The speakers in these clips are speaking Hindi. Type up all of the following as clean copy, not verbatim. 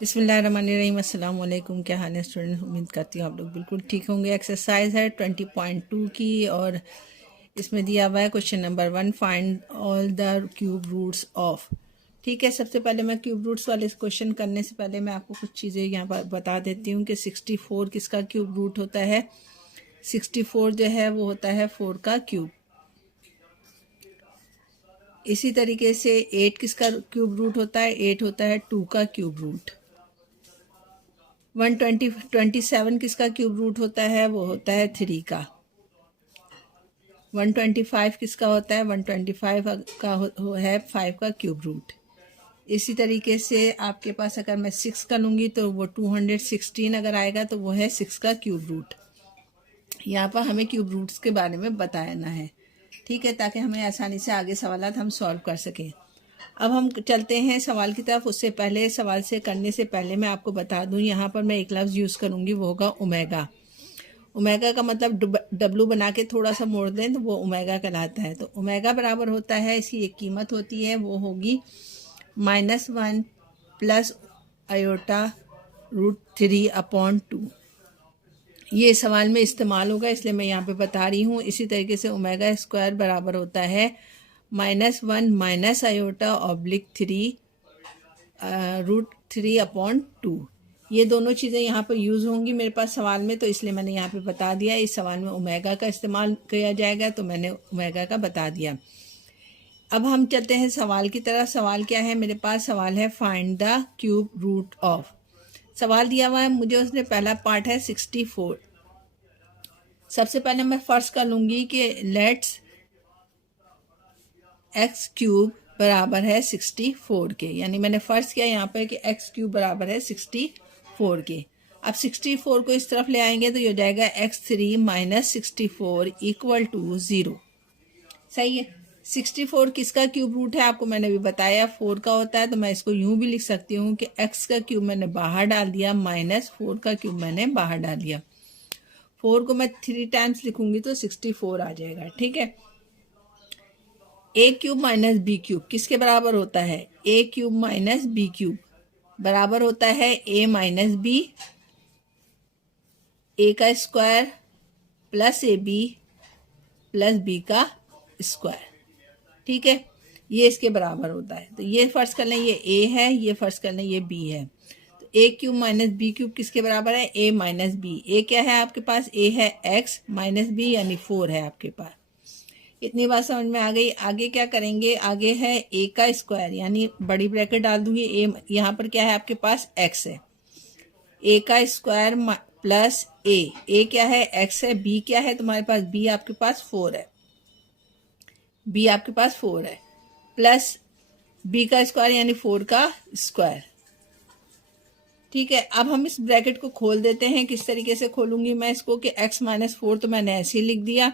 बिस्मिल्लाहिर्रहमानिर्रहीम। अस्सलाम वालेकुम। क्या हाल है स्टूडेंट? उम्मीद करती हूँ आप लोग बिल्कुल ठीक होंगे। एक्सरसाइज है 20.2 की और इसमें दिया हुआ है question number 1, find all the cube roots of. ठीक है, सबसे पहले मैं क्यूब रूट्स वाले क्वेश्चन करने से पहले मैं आपको कुछ चीज़ें यहाँ पर बता देती हूँ कि 64 किसका क्यूब रूट होता है। 64 जो है वो होता है 4 का क्यूब। इसी तरीके से 8 किसका क्यूब रूट होता है? 8 होता है 2 का क्यूब रूट। 127 किसका क्यूब रूट होता है? वो होता है 3 का। 125 किसका होता है? 125 का है 5 का क्यूब रूट। इसी तरीके से आपके पास अगर मैं 6 का लूँगी तो वो 216 अगर आएगा तो वो है 6 का क्यूब रूट। यहाँ पर हमें क्यूब रूट्स के बारे में बताना है, ठीक है, ताकि हमें आसानी से आगे सवालात हम सॉल्व कर सकें। अब हम चलते हैं सवाल की तरफ। उससे पहले सवाल से करने से पहले मैं आपको बता दूं, यहाँ पर मैं एक लफ्ज़ यूज़ करूँगी, वो होगा ओमेगा। ओमेगा का मतलब डब्लू बना के थोड़ा सा मोड़ दें तो वो ओमेगा कहलाता है। तो ओमेगा बराबर होता है, इसकी एक कीमत होती है, वो होगी -1 प्लस आयोटा √3/2। ये सवाल में इस्तेमाल होगा, इसलिए मैं यहाँ पे बता रही हूँ। इसी तरीके से ओमेगा स्क्वायर बराबर होता है -1 माइनस आयोटा /3 √3/2। ये दोनों चीज़ें यहाँ पर यूज़ होंगी मेरे पास सवाल में, तो इसलिए मैंने यहाँ पे बता दिया। इस सवाल में ओमेगा का इस्तेमाल किया जाएगा तो मैंने ओमेगा का बता दिया। अब हम चलते हैं सवाल की तरफ। सवाल क्या है मेरे पास? सवाल है find the cube root of. सवाल दिया हुआ है मुझे, उसने पहला पार्ट है 64। सबसे पहले मैं फर्स्ट कर लूँगी कि लेट्स एक्स क्यूब बराबर है 64 के, यानी मैंने फर्स्ट किया यहाँ पर कि एक्स क्यूब बराबर है 64 के। अब 64 को इस तरफ ले आएंगे तो ये हो जाएगा x3 माइनस 64 इक्वल टू 0। सही है। 64 किसका क्यूब रूट है आपको मैंने भी बताया 4 का होता है, तो मैं इसको यूं भी लिख सकती हूँ कि x का क्यूब मैंने बाहर डाल दिया माइनस 4 का क्यूब मैंने बाहर डाल दिया। 4 को मैं 3 टाइम्स लिखूंगी तो 64 आ जाएगा, ठीक है। A cube minus B cube किसके बराबर होता है? A cube minus B cube बराबर होता है ए माइनस बी, ए का square plus A B plus B का स्क्वायर, ठीक है। ये इसके बराबर होता है। तो ये फर्स्ट कर लें ये ए है, ये फर्स्ट कर लें ये बी है। तो ए क्यूब माइनस बी क्यूब किसके बराबर है? A minus B. ए क्या है आपके पास? ए है एक्स माइनस बी यानी 4 है आपके पास। इतनी बात समझ में आ गई। आगे क्या करेंगे? आगे है ए का स्क्वायर, यानी बड़ी ब्रैकेट डाल दूंगी। ए यहाँ पर क्या है आपके पास? एक्स है। ए का स्क्वायर प्लस ए क्या है? एक्स है। बी क्या है तुम्हारे पास? बी आपके पास 4 है। बी आपके पास 4 है प्लस बी का स्क्वायर यानी 4 का स्क्वायर, ठीक है। अब हम इस ब्रैकेट को खोल देते हैं। किस तरीके से खोलूंगी मैं इसको कि x माइनस 4 तो मैंने ऐसे ही लिख दिया।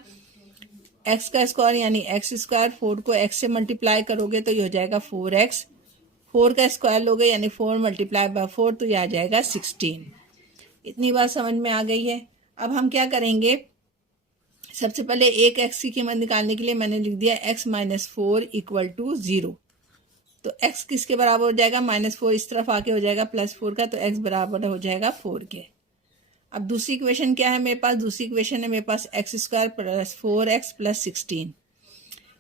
x का स्क्वायर यानी एक्स स्क्वायर, 4 को x से मल्टीप्लाई करोगे तो ये हो जाएगा 4x। 4 का स्क्वायर लोगे यानी 4 मल्टीप्लाई बाय 4 तो ये आ जाएगा 16। इतनी बात समझ में आ गई है। अब हम क्या करेंगे? सबसे पहले एक x की कीमत निकालने के लिए मैंने लिख दिया x माइनस 4 इक्वल टू 0। तो x किसके बराबर हो जाएगा? -4 इस तरफ आके हो जाएगा +4 का, तो x बराबर हो जाएगा 4 के। अब दूसरी इक्वेशन क्या है मेरे पास? दूसरी इक्वेशन है मेरे पास x square plus 4x plus 16।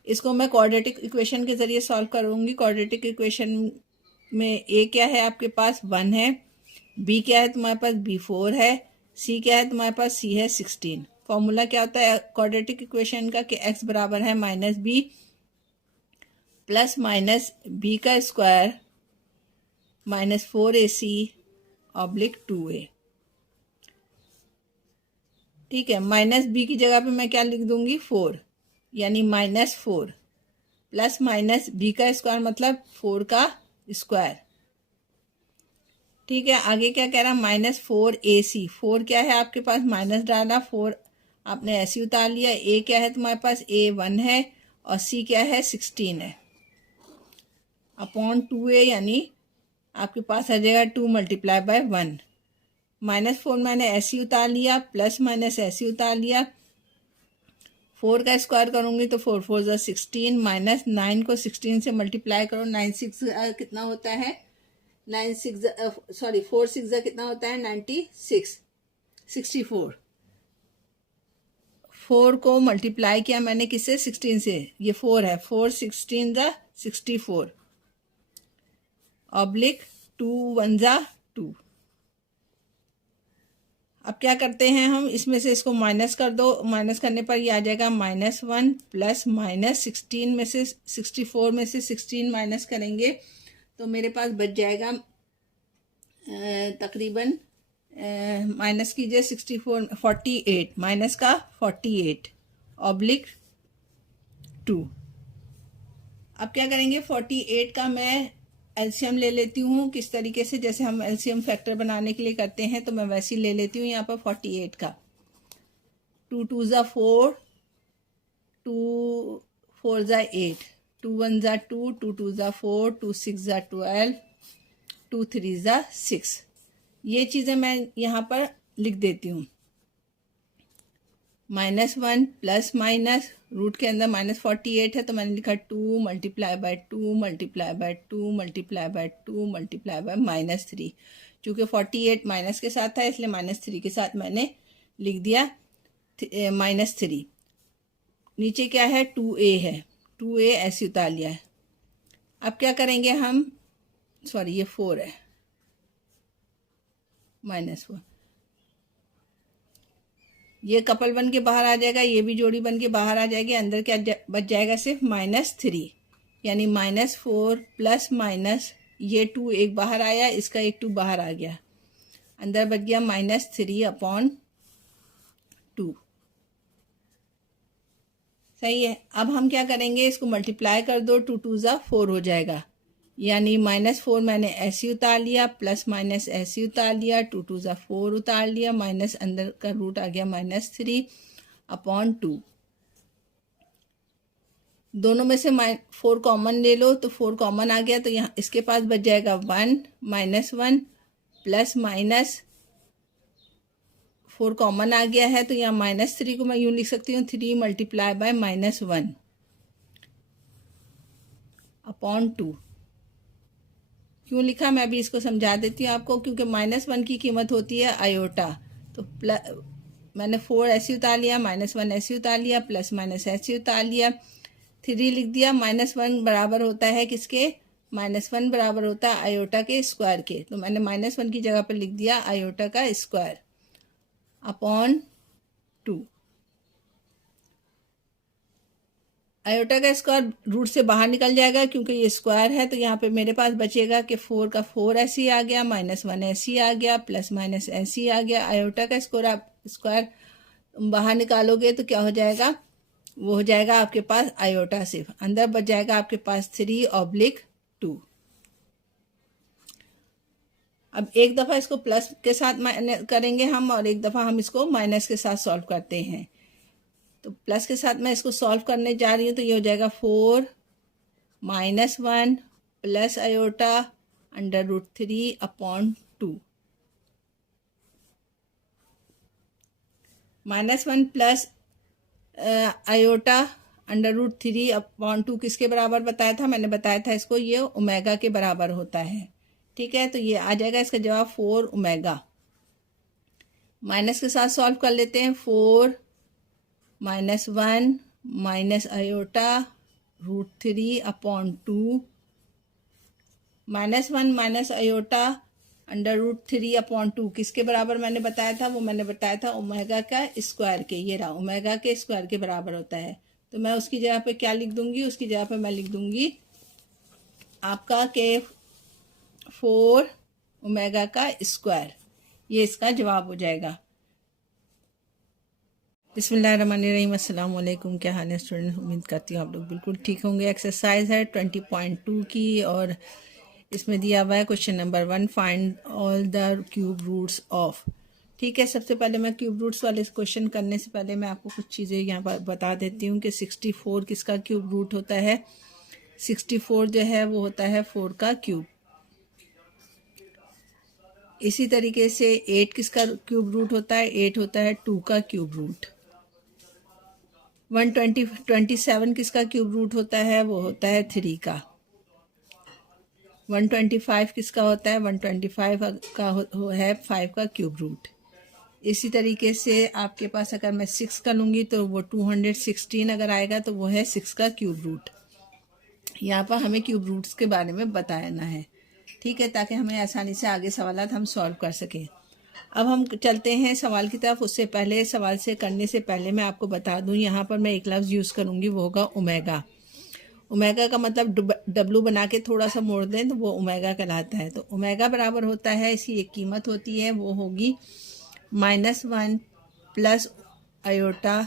इसको मैं क्वाड्रेटिक इक्वेशन के जरिए सॉल्व करूंगी। क्वाड्रेटिक इक्वेशन में a क्या है आपके पास? 1 है। b क्या है तुम्हारे पास? b 4 है। c क्या है तुम्हारे पास? c है 16। फॉर्मूला क्या होता है क्वाड्रेटिक इक्वेशन का कि x बराबर है -b प्लस माइनस बी का स्क्वायर -4ac/2a, ठीक है। माइनस बी की जगह पे मैं क्या लिख दूंगी? 4, यानी -4 प्लस माइनस बी का स्क्वायर मतलब 4 का स्क्वायर, ठीक है। आगे क्या कह रहा? -4ac। 4 क्या है आपके पास? माइनस डाला, 4 आपने ऐसे उतार लिया। ए क्या है तुम्हारे पास? ए 1 है और सी क्या है? 16 है अपॉन 2a, यानी आपके पास आ जाएगा 2 मल्टीप्लाई बाय 1। -4 मैंने ऐसे उतार लिया, प्लस माइनस ऐसे उतार लिया। 4 का स्क्वायर करूँगी तो 4 4 ज़ा 16 माइनस 9 को 16 से मल्टीप्लाई करो, 9 6 कितना होता है, 9 6 सॉरी 4 6 ज़ा कितना होता है 96, 64। 4 को मल्टीप्लाई किया मैंने किससे, 16 से, ये 4 है, 4 16 ज़ा 64 ऑब्लिक 2 1 ज़ा 2। अब क्या करते हैं हम, इसमें से इसको माइनस कर दो, माइनस करने पर ये आ जाएगा -1 प्लस माइनस 16 में से 64 में से 16 माइनस करेंगे तो मेरे पास बच जाएगा तकरीबन माइनस कीजिए 64 48 माइनस का 48 ऑब्लिक 2। अब क्या करेंगे, 48 का मैं एलसीएम ले लेती हूँ, किस तरीके से, जैसे हम एलसीएम फैक्टर बनाने के लिए करते हैं तो मैं वैसे ही ले लेती हूँ। यहाँ पर 48 का 2 2 ज़ा 4, 2 4 ज़ा 8, 2 1 ज़ा 2, 2 2 ज़ा 4, 2 6 ज़ा 12, 2 3 ज़ा 6। ये चीज़ें मैं यहाँ पर लिख देती हूँ। -1 प्लस माइनस, रूट के अंदर -48 है तो मैंने लिखा 2 multiply by 2 multiply by 2 multiply by 2 multiply by -3। चूँकि 48 माइनस के साथ था इसलिए -3 के साथ मैंने लिख दिया -3। नीचे क्या है, 2a है, 2a ऐसे उतार लिया है। अब क्या करेंगे हम, सॉरी ये 4 है, -4, ये कपल बन के बाहर आ जाएगा, ये भी जोड़ी बन के बाहर आ जाएगी। अंदर क्या बच जाएगा, सिर्फ -3, यानी -4 प्लस माइनस ये 2 एक बाहर आया, इसका एक 2 बाहर आ गया, अंदर बच गया -3/2। सही है। अब हम क्या करेंगे, इसको मल्टीप्लाई कर दो, 2 2 ज़ा 4 हो जाएगा, यानी -4 मैंने ऐसे उतार लिया, प्लस माइनस ऐसे उतार लिया, 2 2 ज़ा 4 उतार लिया, माइनस अंदर का रूट आ गया -3/2। दोनों में से 4 कॉमन ले लो तो 4 कॉमन आ गया, तो यहाँ इसके पास बच जाएगा 1 -1 प्लस माइनस 4 कॉमन आ गया है तो यहाँ -3 को मैं यूँ लिख सकती हूँ 3 मल्टीप्लाई बाय -1/2। क्यों लिखा मैं अभी इसको समझा देती हूँ आपको, क्योंकि -1 की कीमत होती है आयोटा, तो मैंने 4 ऐसे उतार लिया, -1 ऐसे उतार लिया, प्लस माइनस ऐसे उतार लिया, 3 लिख दिया। -1 बराबर होता है किसके, -1 बराबर होता है आयोटा के स्क्वायर के, तो मैंने -1 की जगह पर लिख दिया आयोटा का स्क्वायर अपॉन 2। आयोटा का स्क्वायर रूट से बाहर निकल जाएगा क्योंकि ये स्क्वायर है, तो यहाँ पे मेरे पास बचेगा कि 4 का 4 ऐसे ही आ गया, -1 ऐसे ही आ गया, प्लस माइनस ऐसे ही आ गया। आयोटा का स्क्वायर बाहर निकालोगे तो क्या हो जाएगा, वो हो जाएगा आपके पास आयोटा, सिर्फ अंदर बच जाएगा आपके पास 3/2। अब एक दफ़ा इसको प्लस के साथ करेंगे हम और एक दफ़ा हम इसको माइनस के साथ सॉल्व करते हैं। तो प्लस के साथ मैं इसको सॉल्व करने जा रही हूँ तो ये हो जाएगा 4 -1 प्लस आयोटा √3/2। -1 प्लस आयोटा √3/2 किसके बराबर बताया था, मैंने बताया था इसको, ये ओमेगा के बराबर होता है। ठीक है, तो ये आ जाएगा इसका जवाब 4 ओमेगा। माइनस के साथ सॉल्व कर लेते हैं, 4 -1 माइनस आयोटा √3/2, -1 माइनस आयोटा √3/2 किसके बराबर मैंने बताया था, वो मैंने बताया था ओमेगा का स्क्वायर के, ये रहा ओमेगा के स्क्वायर के बराबर होता है। तो मैं उसकी जगह पे क्या लिख दूंगी, उसकी जगह पे मैं लिख दूंगी आपका के 4 ओमेगा का स्क्वायर, ये इसका जवाब हो जाएगा। बिस्मिल्लाहिर्रहमानिर्रहीम, अस्सलाम वालेकुम। क्या हाल है स्टूडेंट, उम्मीद करती हूँ आप लोग बिल्कुल ठीक होंगे। एक्सरसाइज है 20.2 की और इसमें दिया हुआ है question number 1, find all the cube roots of. ठीक है, सबसे पहले मैं क्यूब रूट्स वाले क्वेश्चन करने से पहले मैं आपको कुछ चीज़ें यहाँ पर बता देती हूँ कि 64 किसका क्यूब रूट होता है। 64 जो है वो होता है 4 का क्यूब। इसी तरीके से 8 किसका क्यूब रूट होता है, 8 होता है 2 का क्यूब रूट। 127 किसका क्यूब रूट होता है? वो होता है 3 का। 125 किसका होता है? 125 का है 5 का क्यूब रूट। इसी तरीके से आपके पास अगर मैं 6 का लूँगी तो वो 216 अगर आएगा तो वो है 6 का क्यूब रूट। यहाँ पर हमें क्यूब रूट्स के बारे में बताना है, ठीक है, ताकि हमें आसानी से आगे सवालात हम सॉल्व कर सकें। अब हम चलते हैं सवाल की तरफ। उससे पहले, सवाल से करने से पहले मैं आपको बता दूं, यहाँ पर मैं एक लफ्ज़ यूज़ करूँगी, वो होगा ओमेगा। ओमेगा का मतलब डब्लू बना के थोड़ा सा मोड़ दें तो वो ओमेगा कहलाता है। तो ओमेगा बराबर होता है, इसकी एक कीमत होती है, वो होगी -1 प्लस आयोटा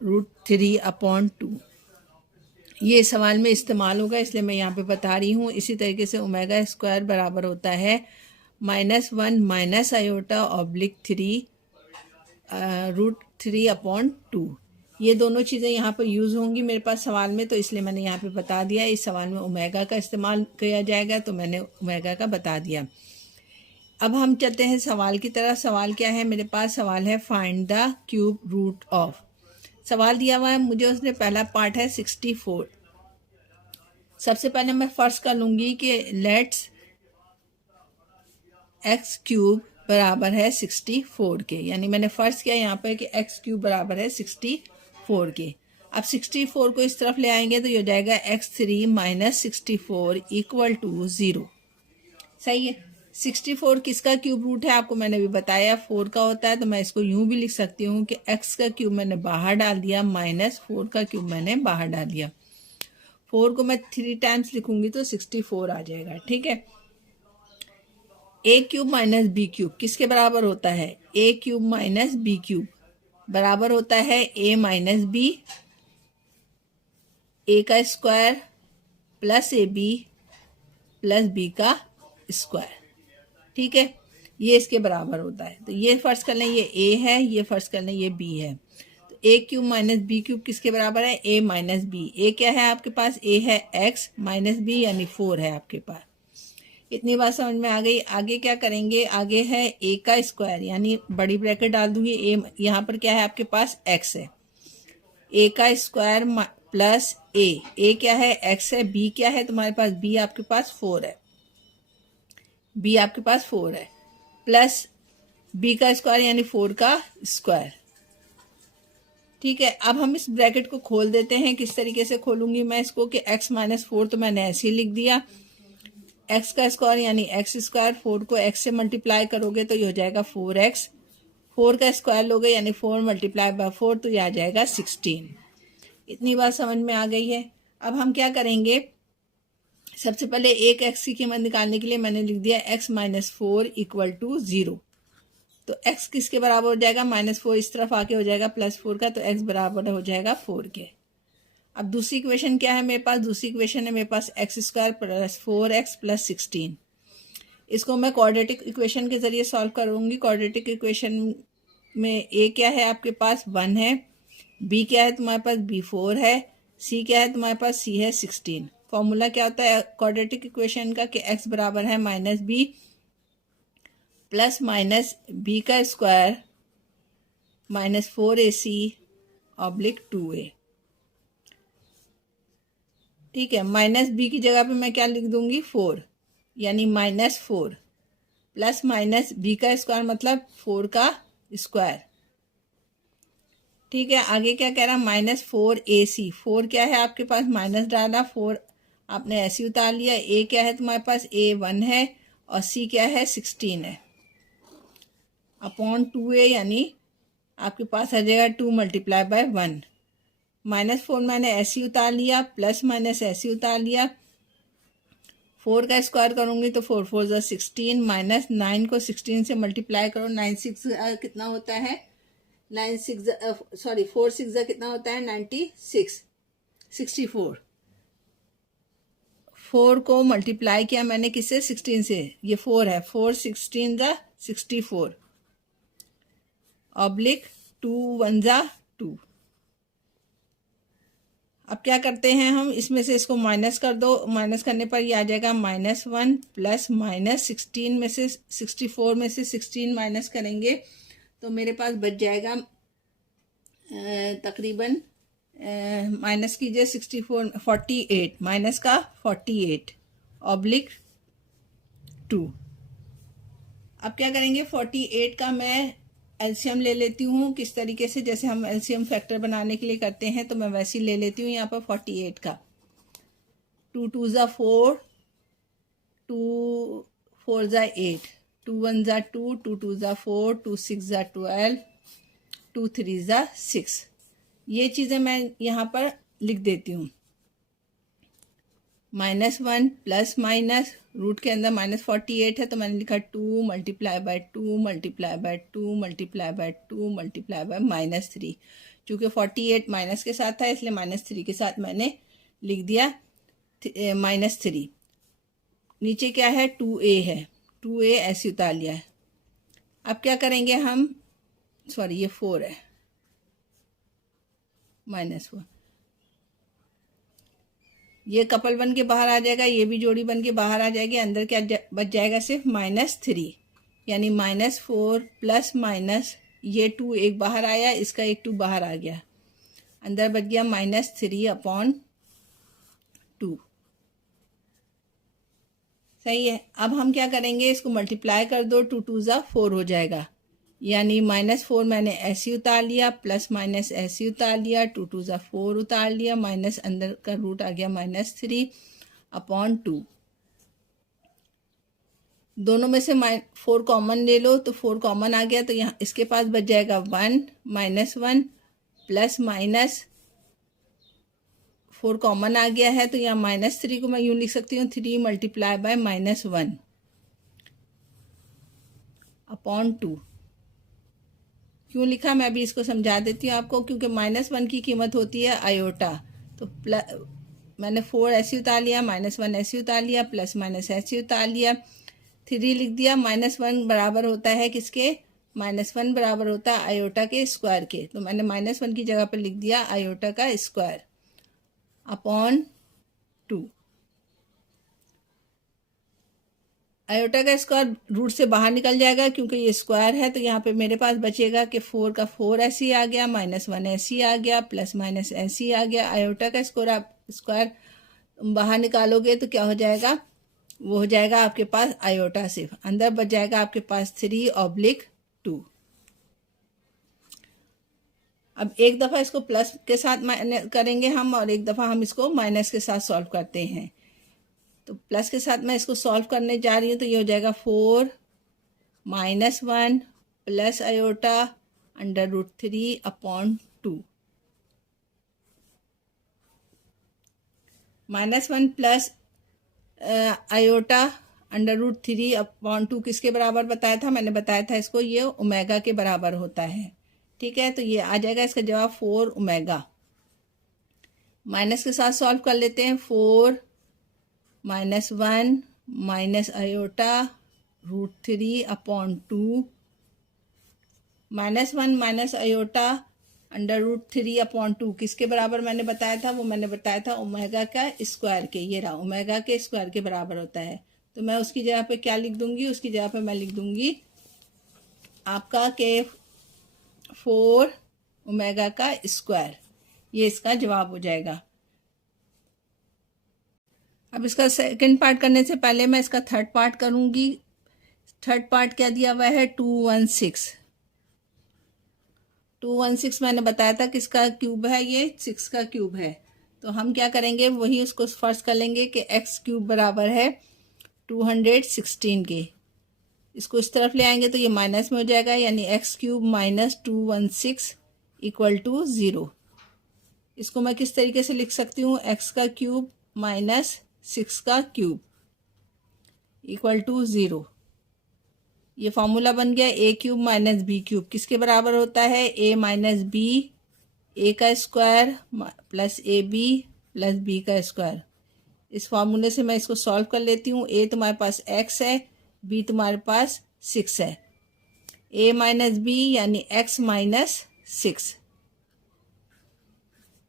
√3/2। ये सवाल में इस्तेमाल होगा, इसलिए मैं यहाँ पे बता रही हूँ। इसी तरीके से ओमेगा स्क्वायर बराबर होता है -1 माइनस आयोटा /3 √3/2। ये दोनों चीज़ें यहाँ पर यूज़ होंगी मेरे पास सवाल में, तो इसलिए मैंने यहाँ पे बता दिया। इस सवाल में ओमेगा का इस्तेमाल किया जाएगा, तो मैंने ओमेगा का बता दिया। अब हम चलते हैं सवाल की तरफ। सवाल क्या है मेरे पास? सवाल है find the cube root of. सवाल दिया हुआ है मुझे, उसने पहला पार्ट है 64। सबसे पहले मैं फर्स्ट कर लूँगी कि लेट्स एक्स क्यूब बराबर है 64 के, यानी मैंने फर्स्ट किया यहाँ पर कि एक्स क्यूब बराबर है 64 के। अब 64 को इस तरफ ले आएंगे तो ये हो जाएगा x3 माइनस 64 इक्वल टू 0। सही है। 64 किसका क्यूब रूट है? आपको मैंने भी बताया 4 का होता है, तो मैं इसको यूं भी लिख सकती हूँ कि x का क्यूब मैंने बाहर डाल दिया माइनस 4 का क्यूब मैंने बाहर डाल दिया। 4 को मैं 3 टाइम्स लिखूंगी तो 64 आ जाएगा, ठीक है। a cube minus B cube किसके बराबर होता है? a cube minus B cube बराबर होता है a माइनस बी, a का square plus A B plus B का स्क्वायर, ठीक है। ये इसके बराबर होता है। तो ये फर्ज कर लें ये a है, ये फर्ज कर लें ये b है। तो a cube minus B cube किसके बराबर है? a minus B. a क्या है आपके पास? a है x माइनस बी यानी 4 है आपके पास। इतनी बात समझ में आ गई। आगे क्या करेंगे? आगे है a का स्क्वायर, यानी बड़ी ब्रैकेट डाल दूंगी। a यहाँ पर क्या है आपके पास? x है। a का स्क्वायर प्लस a क्या है? x है। b क्या है तुम्हारे पास? b आपके पास 4 है। b आपके पास 4 है प्लस b का स्क्वायर यानी 4 का स्क्वायर, ठीक है। अब हम इस ब्रैकेट को खोल देते हैं। किस तरीके से खोलूंगी मैं इसको कि x माइनस 4 तो मैंने ऐसे ही लिख दिया। x का स्क्वायर यानी x स्क्वायर, 4 को x से मल्टीप्लाई करोगे तो ये हो जाएगा 4x। 4 का स्क्वायर लोगे यानी 4 मल्टीप्लाई बाय 4 तो ये आ जाएगा 16। इतनी बात समझ में आ गई है। अब हम क्या करेंगे? सबसे पहले एक x की कीमत निकालने के लिए मैंने लिख दिया x माइनस 4 इक्वल टू 0। तो x किसके बराबर हो जाएगा? -4 इस तरफ आके हो जाएगा +4 का, तो x बराबर हो जाएगा 4 के। अब दूसरी इक्वेशन क्या है मेरे पास? दूसरी इक्वेशन है मेरे पास x square plus 4x plus 16। इसको मैं क्वाड्रेटिक इक्वेशन के जरिए सॉल्व करूंगी। क्वाड्रेटिक इक्वेशन में a क्या है आपके पास? 1 है। b क्या है तुम्हारे पास? b 4 है। c क्या है तुम्हारे पास? c है 16। फॉर्मूला क्या होता है क्वाड्रेटिक इक्वेशन का कि x बराबर है -b प्लस माइनस बी का स्क्वायर -4ac / 2a, ठीक है। माइनस बी की जगह पे मैं क्या लिख दूंगी? 4, यानी -4 प्लस माइनस बी का स्क्वायर मतलब 4 का स्क्वायर, ठीक है। आगे क्या कह रहा? -4ac। 4 क्या है आपके पास? माइनस डाला, 4 आपने ऐसे उतार लिया। a क्या है तुम्हारे पास? a 1 है और c क्या है? 16 है अपॉन 2a, यानी आपके पास आ जाएगा 2 मल्टीप्लाई बाय 1। -4 मैंने ऐसे उतार लिया, प्लस माइनस ऐसे उतार लिया। 4 का स्क्वायर करूंगी तो 4 4 ज़ा 16 माइनस 9 को 16 से मल्टीप्लाई करो। 9 6 कितना होता है? 4 6 ज़ा कितना होता है? 96 64। 4 को मल्टीप्लाई किया मैंने किससे? 16 से। ये 4 है। 4 16 ज़ा 64 ऑब्लिक 2 1 ज़ा 2। अब क्या करते हैं हम? इसमें से इसको माइनस कर दो। माइनस करने पर ये आ जाएगा -1 प्लस -16 में से 64 में से 16 माइनस करेंगे तो मेरे पास बच जाएगा तकरीबन माइनस कीजिए 64 48 माइनस का 48 ऑब्लिक 2। अब क्या करेंगे 48 का मैं एलसीएम ले लेती हूँ किस तरीके से, जैसे हम एलसीएम फैक्टर बनाने के लिए करते हैं तो मैं वैसे ही ले लेती हूँ यहाँ पर 48 का। 2 2 ज़ा 4, 2 4 ज़ा 8, 2 1 ज़ा 2, 2 2 ज़ा 4, 2 6 ज़ा 12, 2 3 ज़ा 6। ये चीज़ें मैं यहाँ पर लिख देती हूँ। -1 प्लस माइनस रूट के अंदर -48 है तो मैंने लिखा 2 multiply by 2 multiply by 2 multiply by 2 multiply by -3। चूँकि 48 माइनस के साथ था इसलिए -3 के साथ मैंने लिख दिया -3। नीचे क्या है 2a है, 2a ऐसे उतार लिया है। अब क्या करेंगे हम, सॉरी ये 4 है, -4, ये कपल बन के बाहर आ जाएगा, ये भी जोड़ी बन के बाहर आ जाएगी। अंदर क्या बच जाएगा सिर्फ -3, यानी -4 प्लस माइनस ये 2 एक बाहर आया, इसका एक 2 बाहर आ गया, अंदर बच गया -3/2। सही है। अब हम क्या करेंगे, इसको मल्टीप्लाई कर दो, 2 2 ज़ा 4 हो जाएगा, यानी -4 मैंने ऐसे उतार लिया, प्लस माइनस ऐसे उतार लिया, 2 2 ज़ा 4 उतार लिया, माइनस अंदर का रूट आ गया -3/2। दोनों में से 4 कॉमन ले लो तो 4 कॉमन आ गया, तो यहाँ इसके पास बच जाएगा 1 -1 प्लस माइनस 4 कॉमन आ गया है, तो यहाँ -3 को मैं यूँ लिख सकती हूँ 3 मल्टीप्लाई बाय -1/2। क्यों लिखा मैं भी इसको समझा देती हूँ आपको, क्योंकि -1 की कीमत होती है आयोटा, तो मैंने 4 ऐसे उतार लिया, -1 ऐसे उतार लिया, प्लस माइनस ऐसे उतार लिया, 3 लिख दिया। -1 बराबर होता है किसके, -1 बराबर होता है आयोटा के स्क्वायर के, तो मैंने -1 की जगह पर लिख दिया आयोटा का स्क्वायर अपॉन 2। आयोटा का स्क्वायर रूट से बाहर निकल जाएगा क्योंकि ये स्क्वायर है, तो यहाँ पे मेरे पास बचेगा कि 4 का 4 ऐसे ही आ गया, -1 ऐसे ही आ गया, प्लस माइनस ऐसे ही आ गया। आयोटा का स्क्वायर बाहर निकालोगे तो क्या हो जाएगा, वो हो जाएगा आपके पास आयोटा, सिर्फ अंदर बच जाएगा आपके पास 3/2। अब एक दफ़ा इसको प्लस के साथ करेंगे हम और एक दफ़ा हम इसको माइनस के साथ सॉल्व करते हैं। तो प्लस के साथ मैं इसको सॉल्व करने जा रही हूँ, तो ये हो जाएगा 4 -1 प्लस आयोटा √3/2। -1 प्लस आयोटा √3/2 किसके बराबर बताया था, मैंने बताया था इसको, ये ओमेगा के बराबर होता है। ठीक है, तो ये आ जाएगा इसका जवाब 4 ओमेगा। माइनस के साथ सॉल्व कर लेते हैं, 4 -1 माइनस आयोटा √3/2, -1 माइनस आयोटा √3/2 किसके बराबर मैंने बताया था, वो मैंने बताया था ओमेगा का स्क्वायर के, ये रहा ओमेगा के स्क्वायर के बराबर होता है। तो मैं उसकी जगह पे क्या लिख दूंगी, उसकी जगह पे मैं लिख दूंगी आपका के 4 ओमेगा का स्क्वायर, ये इसका जवाब हो जाएगा। अब इसका सेकंड पार्ट करने से पहले मैं इसका थर्ड पार्ट करूंगी। थर्ड पार्ट क्या दिया हुआ है, 216 मैंने बताया था किसका क्यूब है, ये 6 का क्यूब है। तो हम क्या करेंगे, वही उसको फर्ज कर लेंगे कि x क्यूब बराबर है 216 के। इसको इस तरफ ले आएंगे तो ये माइनस में हो जाएगा, यानी x cube minus 216 equal to 0। इसको मैं किस तरीके से लिख सकती हूँ, x का क्यूब माइनस 6 का क्यूब इक्वल टू 0। ये फॉर्मूला बन गया a cube minus B cube किसके बराबर होता है, a माइनस बी, a का square plus A B plus B का स्क्वायर। इस फॉर्मूले से मैं इसको सॉल्व कर लेती हूँ। a तुम्हारे पास x है, b तुम्हारे पास 6 है, a माइनस बी यानी x माइनस 6।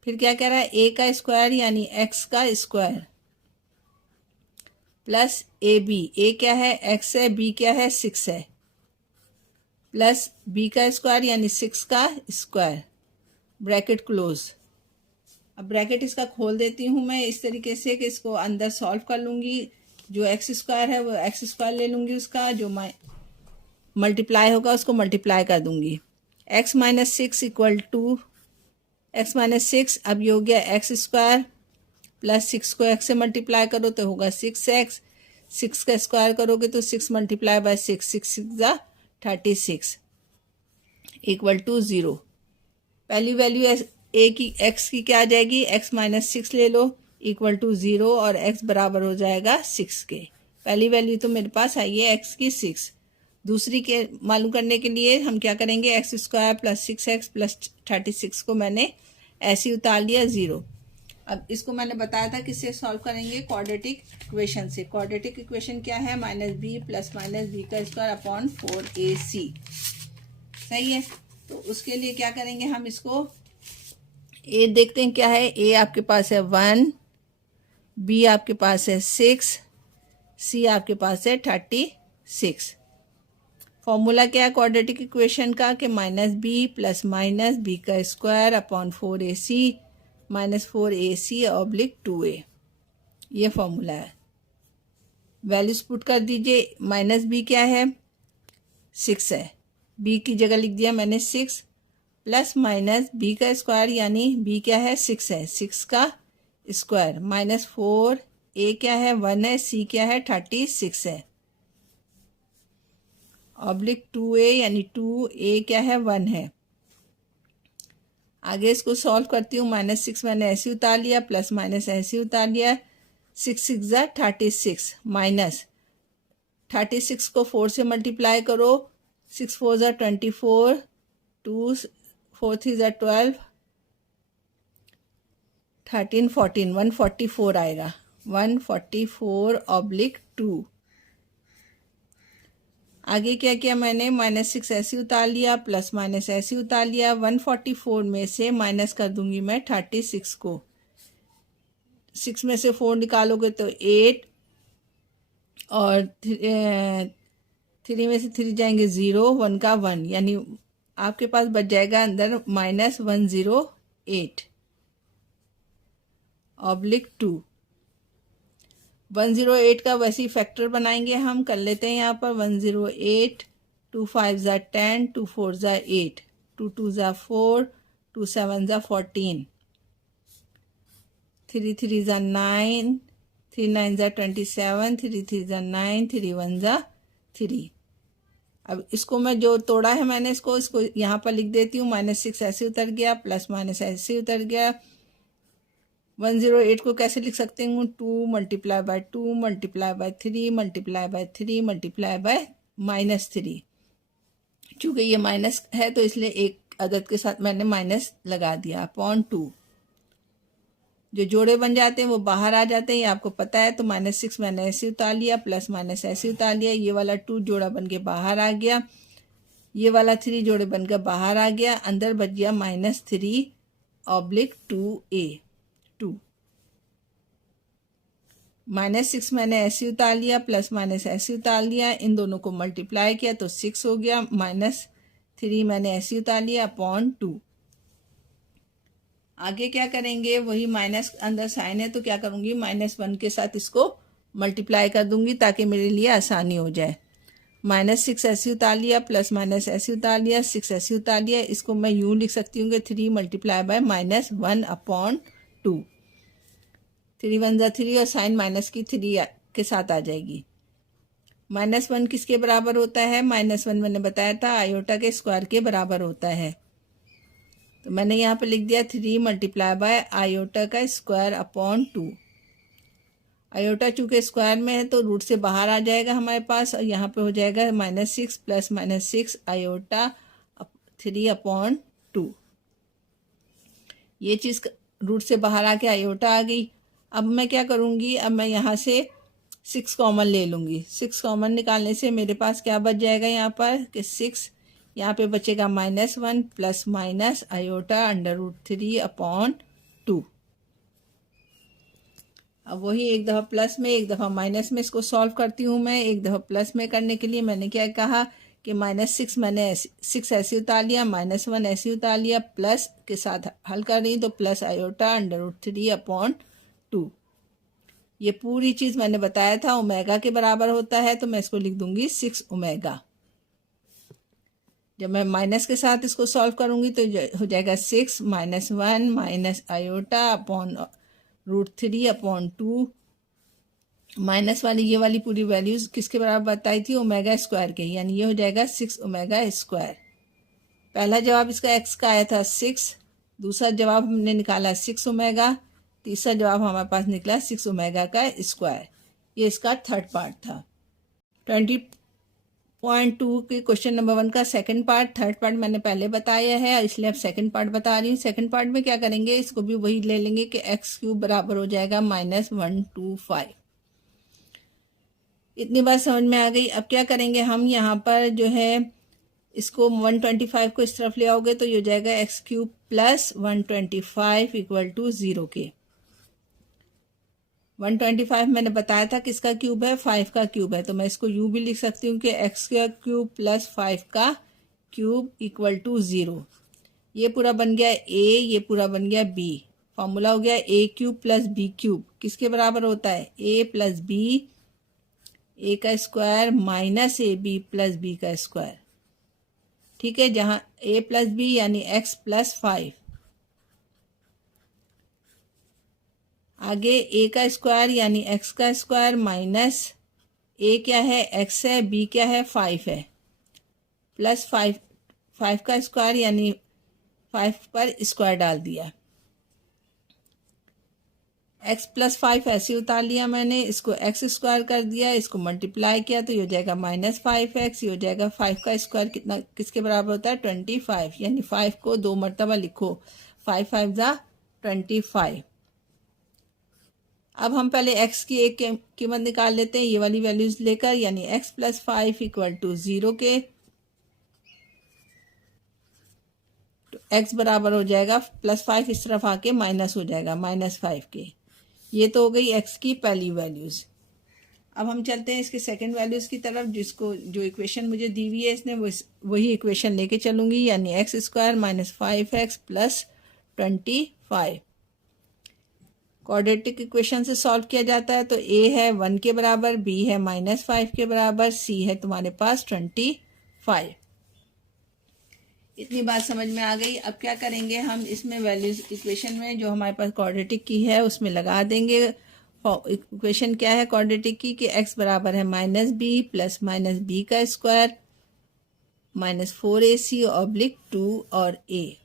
फिर क्या कह रहा है, a का स्क्वायर यानी x का स्क्वायर प्लस ए बी, ए क्या है x है, b क्या है 6 है, प्लस b का स्क्वायर यानी 6 का स्क्वायर, ब्रैकेट क्लोज। अब ब्रैकेट इसका खोल देती हूँ मैं इस तरीके से कि इसको अंदर सॉल्व कर लूँगी। जो एक्स स्क्वायर है वो एक्स स्क्वायर ले लूँगी, उसका जो मल्टीप्लाई होगा उसको मल्टीप्लाई कर दूँगी। X minus six equal to X minus six, अब ये हो गया एक्स स्क्वायर प्लस सिक्स को एक्स से मल्टीप्लाई करो तो होगा सिक्स एक्स, सिक्स का स्क्वायर करोगे तो six multiply by six, six six ज़ा 36 इक्वल टू 0। पहली वैल्यू ए की एक्स की क्या आ जाएगी, एक्स माइनस सिक्स ले लो इक्वल टू 0 और एक्स बराबर हो जाएगा 6 के। पहली वैल्यू तो मेरे पास आई है एक्स की 6। दूसरी के मालूम करने के लिए हम क्या करेंगे, x square plus 6x plus 36 को मैंने ऐसे ही उतार लिया 0। अब इसको मैंने बताया था किससे सॉल्व करेंगे, क्वाड्रेटिक इक्वेशन से। क्वाड्रेटिक इक्वेशन क्या है, minus B plus minus B का स्क्वायर अपॉन 4ac। सही है, तो उसके लिए क्या करेंगे हम, इसको ए देखते हैं क्या है। ए आपके पास है 1, बी आपके पास है 6, सी आपके पास है 36। फॉर्मूला क्या है क्वाड्रेटिक इक्वेशन का, कि minus B plus minus B का square upon 4ac minus 4ac oblique 2a, ये फॉर्मूला है। वैल्यूज पुट कर दीजिए। माइनस बी क्या है, 6 है, बी की जगह लिख दिया मैंने 6 प्लस माइनस बी का स्क्वायर यानी बी क्या है 6 है, 6 का स्क्वायर माइनस 4, ए क्या है 1 है, सी क्या है 36 है ऑब्लिक 2a यानी 2a क्या है 1 है। आगे इसको सॉल्व करती हूँ। माइनस 6 मैंने ऐसे उतार लिया, प्लस माइनस ऐसे उतार लिया। 6 6 ज़ा 36 माइनस 36 को 4 से मल्टीप्लाई करो, 6 4 ज़ा 24, 2 4 3 ज़ा 12, 13 14, 144 आएगा, 144 ऑब्लिक 2। आगे क्या किया मैंने, माइनस 6 ऐसे उतार लिया, प्लस माइनस ऐसे उतार लिया। 144 में से माइनस कर दूंगी मैं 36 को, 6 में से 4 निकालोगे तो 8 और 3 में से 3 जाएंगे 0, 1 का 1 यानी आपके पास बच जाएगा अंदर माइनस 108 ऑब्लिक 2। 108 का वैसे ही फैक्टर बनाएंगे हम, कर लेते हैं यहाँ पर 108, 2 5 ज़ा 10, 2 4 ज़ा 8, 2 2 ज़ा 4, 2 7 ज़ा 14, 3 3 ज़ा 9, 3 9 ज़ा 27, 3 3 ज़ा 9, 3 1 ज़ा 3। अब इसको मैं जो तोड़ा है मैंने इसको यहाँ पर लिख देती हूँ। माइनस 6 ऐसे उतर गया, प्लस माइनस ऐसे उतर गया। 108 को कैसे लिख सकते हूँ, 2 multiply by 2 multiply by 3 multiply by 3 multiply by minus 3। चूँकि ये माइनस है तो इसलिए एक अदद के साथ मैंने माइनस लगा दिया अपॉन 2। जो जोड़े बन जाते हैं वो बाहर आ जाते हैं, ये आपको पता है। तो माइनस 6 मैंने ऐसे उतार लिया, प्लस माइनस ऐसे उतार लिया। ये वाला 2 जोड़ा बन के बाहर आ गया, ये वाला 3 जोड़े बनकर बाहर आ गया। अंदर बच गया माइनस 3 ऑब्लिक 2a 2। माइनस 6 मैंने ऐसे उतार लिया, प्लस माइनस ऐसे उतार लिया, इन दोनों को मल्टीप्लाई किया तो 6 हो गया। माइनस 3 मैंने ऐसे उतार लिया अपॉन 2। आगे क्या करेंगे, वही माइनस अंदर साइन है तो क्या करूँगी, -1 के साथ इसको मल्टीप्लाई कर दूंगी ताकि मेरे लिए आसानी हो जाए। -6 ऐसे उतार लिया, प्लस माइनस ऐसे उतार लिया, 6 ऐसे उतार लिया। इसको मैं यूँ लिख सकती हूँ कि 3 मल्टीप्लाई बाय -1 अपॉन 2। 3 1 ज़ा 3 और साइन माइनस की 3 के साथ आ जाएगी। -1 किसके बराबर होता है, -1 मैंने बताया था आयोटा के स्क्वायर के बराबर होता है। तो मैंने यहाँ पे लिख दिया 3 मल्टीप्लाई बाय आयोटा का स्क्वायर अपॉन 2। आयोटा चूँकि स्क्वायर में है तो रूट से बाहर आ जाएगा हमारे पास, और यहाँ पे हो जाएगा -6 प्लस -6 आयोटा 3 अपॉन 2। ये चीज़ रूट से बाहर आके आयोटा आ गई। अब मैं क्या करूँगी, अब मैं यहाँ से 6 कॉमन ले लूँगी। 6 कॉमन निकालने से मेरे पास क्या बच जाएगा यहाँ पर कि 6, यहाँ पे बचेगा -1 प्लस माइनस आयोटा √3 अपॉन 2। अब वही एक दफ़ा प्लस में एक दफ़ा माइनस में इसको सॉल्व करती हूँ मैं। एक दफ़ा प्लस में करने के लिए मैंने क्या कहा कि -6 मैंने 6 ऐसे उतार लिया, -1 ऐसे उतार लिया, प्लस के साथ हल कर रही तो प्लस आयोटा √3/2। ये पूरी चीज़ मैंने बताया था ओमेगा के बराबर होता है, तो मैं इसको लिख दूंगी 6 ओमेगा। जब मैं माइनस के साथ इसको सॉल्व करूंगी तो हो जाएगा 6 -1 माइनस आयोटा अपॉन √3/2। माइनस वाली ये वाली पूरी वैल्यूज किसके बराबर बताई थी, ओमेगा स्क्वायर के, यानी ये हो जाएगा 6 ओमेगा स्क्वायर। पहला जवाब इसका एक्स का आया था 6, दूसरा जवाब हमने निकाला 6 ओमेगा, तीसरा जवाब हमारे पास निकला 6 ओमेगा का स्क्वायर। ये इसका थर्ड पार्ट था। 20.2 के क्वेश्चन नंबर 1 का सेकंड पार्ट, थर्ड पार्ट मैंने पहले बताया है, इसलिए अब सेकंड पार्ट बता रही हूँ। सेकंड पार्ट में क्या करेंगे, इसको भी वही ले लेंगे कि x³ बराबर हो जाएगा -125। इतनी बात समझ में आ गई। अब क्या करेंगे हम, यहाँ पर जो है इसको 125 को इस तरफ ले आओगे तो ये हो जाएगा x³ + 125 = 0 के। 125 मैंने बताया था किसका क्यूब है, 5 का क्यूब है, तो मैं इसको यूं भी लिख सकती हूँ कि x³ + 5 का क्यूब = 0। ये पूरा बन गया a, ये पूरा बन गया b। फॉर्मूला हो गया a³ + b³ किसके बराबर होता है, a + b, a का स्क्वायर माइनस ab + b का स्क्वायर। ठीक है, जहां a + b यानी x + 5, आगे a का स्क्वायर यानी x का स्क्वायर माइनस a क्या है, x है, b क्या है, 5 है, प्लस 5 का स्क्वायर यानी 5 पर स्क्वायर डाल दिया। x + 5 ऐसे उतार लिया मैंने, इसको x² कर दिया, इसको मल्टीप्लाई किया तो ये हो जाएगा -5x, ये हो जाएगा 5 का स्क्वायर कितना किसके बराबर होता है, 25, यानी 5 को 2 मरतबा लिखो, 5 5 = 25। अब हम पहले x की एक कीमत निकाल लेते हैं ये वाली वैल्यूज लेकर, यानी x + 5 = 0 के, तो x बराबर हो जाएगा +5 इस तरफ आके माइनस हो जाएगा -5 के। ये तो हो गई x की पहली वैल्यूज। अब हम चलते हैं इसके सेकंड वैल्यूज की तरफ, जिसको जो इक्वेशन मुझे दी हुई है इसने वही इक्वेशन लेके चलूंगी, यानी x² - 5x + 25। क्वाड्रेटिक इक्वेशन से सॉल्व किया जाता है, तो a है 1 के बराबर, b है -5 के बराबर, c है तुम्हारे पास 25। इतनी बात समझ में आ गई। अब क्या करेंगे हम, इसमें वैल्यूज इक्वेशन में जो हमारे पास क्वाड्रेटिक की है उसमें लगा देंगे। इक्वेशन क्या है क्वाड्रेटिक की, कि x बराबर है -b + -b का स्क्वायर -4ac/2 और a।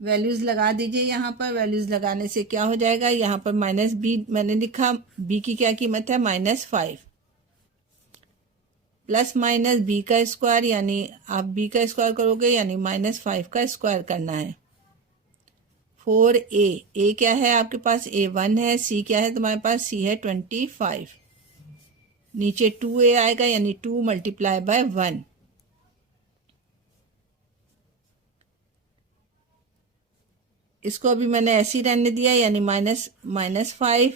वैल्यूज लगा दीजिए यहाँ पर। वैल्यूज लगाने से क्या हो जाएगा, यहाँ पर -b मैंने लिखा, b की क्या कीमत है -5, प्लस माइनस b का स्क्वायर, यानी आप b का स्क्वायर करोगे यानी -5 का स्क्वायर करना है। 4a, a क्या है आपके पास, a 1 है, c क्या है तुम्हारे पास, c है 25। नीचे 2a आएगा यानी 2 × 1। इसको अभी मैंने ऐसे ही रहने दिया, यानी -5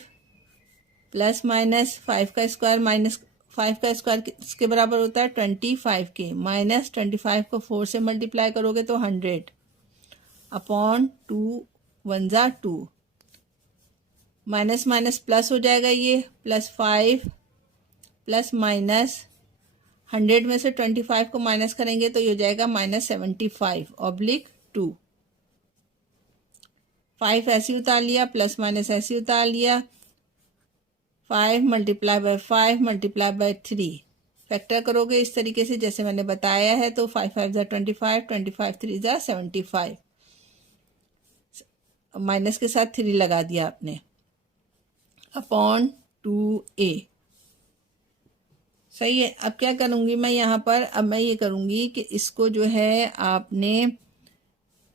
प्लस -5 का स्क्वायर -5 का स्क्वायर किसके बराबर होता है, 25 के। -25 को 4 से मल्टीप्लाई करोगे तो 100 अपॉन 2 1 × 2। माइनस माइनस प्लस हो जाएगा, ये +5 प्लस माइनस 100 में से 25 को माइनस करेंगे तो ये हो जाएगा -75/2। 5 ऐसे उतार लिया, प्लस माइनस ऐसे उतार लिया, 5 × 5 × 3 फैक्टर करोगे इस तरीके से जैसे मैंने बताया है, तो 5 5 = 25, 25 3 = 75, माइनस के साथ 3 लगा दिया आपने, अपॉन 2a। सही है। अब क्या करूँगी मैं यहाँ पर, अब मैं ये करूँगी कि इसको जो है आपने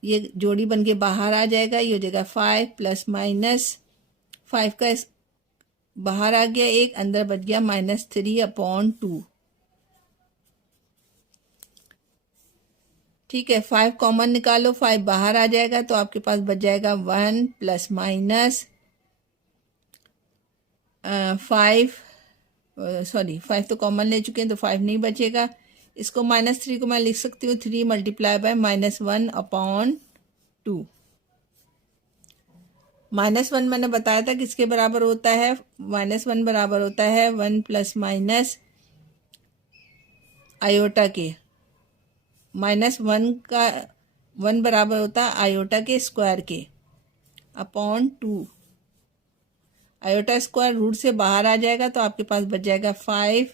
ये जोड़ी बन के बाहर आ जाएगा, ये हो जाएगा 5 ± 5 का बाहर आ गया, एक अंदर बच गया -3/2। ठीक है, 5 कॉमन निकालो, 5 बाहर आ जाएगा तो आपके पास बच जाएगा 1 ± 5 सॉरी 5 तो कॉमन ले चुके हैं तो 5 नहीं बचेगा। इसको -3 को मैं लिख सकती हूँ 3 मल्टीप्लाई बाय -1/2। -1 मैंने बताया था किसके बराबर होता है, -1 बराबर होता है 1 प्लस माइनस आयोटा के। -1 का 1 बराबर होता है आयोटा के स्क्वायर के अपॉन 2। आयोटा स्क्वायर रूट से बाहर आ जाएगा तो आपके पास बच जाएगा 5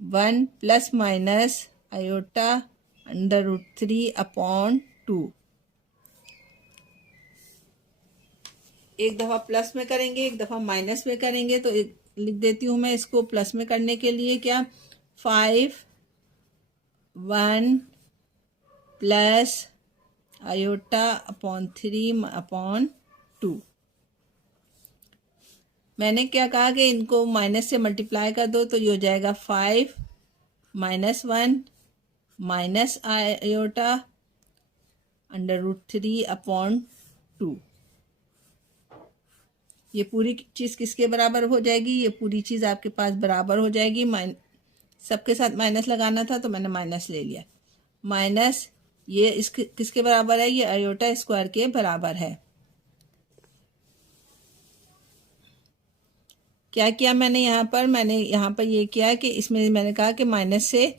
1 प्लस माइनस आयोटा √3 अपॉन 2। एक दफ़ा प्लस में करेंगे, एक दफ़ा माइनस में करेंगे, तो लिख देती हूँ मैं इसको प्लस में करने के लिए क्या 5 1 प्लस आयोटा अपॉन 3 अपॉन 2। मैंने क्या कहा कि इनको माइनस से मल्टीप्लाई कर दो तो ये हो जाएगा 5 -1 माइनस आयोटा √3 अपॉन 2। ये पूरी चीज़ किसके बराबर हो जाएगी, ये पूरी चीज़ आपके पास बराबर हो जाएगी। सबके साथ माइनस लगाना था तो मैंने माइनस ले लिया। माइनस ये किसके बराबर है, ये आयोटा स्क्वायर के बराबर है। क्या किया मैंने यहाँ पर ये किया कि इसमें मैंने कहा कि माइनस से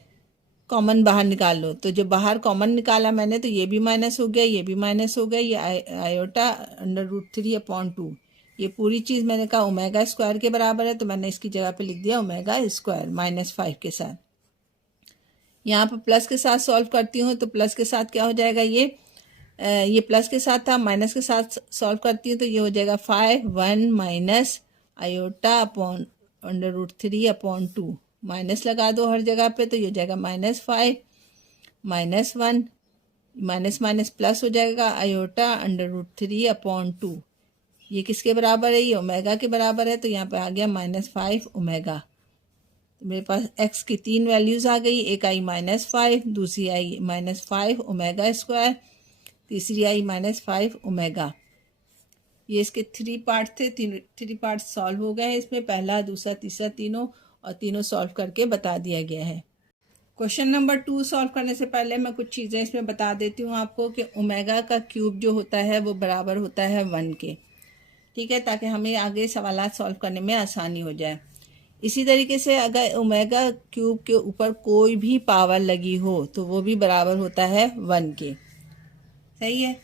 कॉमन बाहर निकाल लो, तो जो बाहर कॉमन निकाला मैंने तो ये भी माइनस हो गया, ये भी माइनस हो गया, ये आयोटा √3 अपॉन 2। ये पूरी चीज़ मैंने कहा ओमेगा स्क्वायर के बराबर है तो मैंने इसकी जगह पे लिख दिया ओमेगा स्क्वायर -5 के साथ। यहाँ पर प्लस के साथ सॉल्व करती हूँ तो प्लस के साथ क्या हो जाएगा, ये प्लस के साथ था, माइनस के साथ सॉल्व करती हूँ तो ये हो जाएगा 5 1 minus iota upon √3 upon 2। Minus लगा दो हर जगह पे तो ये हो जाएगा -5 -1 माइनस माइनस प्लस हो जाएगा आयोटा √3 अपॉन 2। ये किसके बराबर है, ये ओमेगा के बराबर है तो यहाँ पे आ गया -5 ओमेगा। तो मेरे पास x की 3 वैल्यूज़ आ गई, एक आई -5, दूसरी आई -5 ओमेगा स्क्वायर, तीसरी आई -5 ओमेगा। ये इसके 3 पार्ट थे, 3 पार्ट सॉल्व हो गए हैं इसमें, पहला दूसरा तीसरा तीनों, और तीनों सॉल्व करके बता दिया गया है। क्वेश्चन नंबर 2 सॉल्व करने से पहले मैं कुछ चीज़ें इसमें बता देती हूँ आपको कि ओमेगा का क्यूब जो होता है वो बराबर होता है 1 के, ठीक है, ताकि हमें आगे सवाल सॉल्व करने में आसानी हो जाए। इसी तरीके से अगर ओमेगा क्यूब के ऊपर कोई भी पावर लगी हो तो वो भी बराबर होता है 1 के, सही है।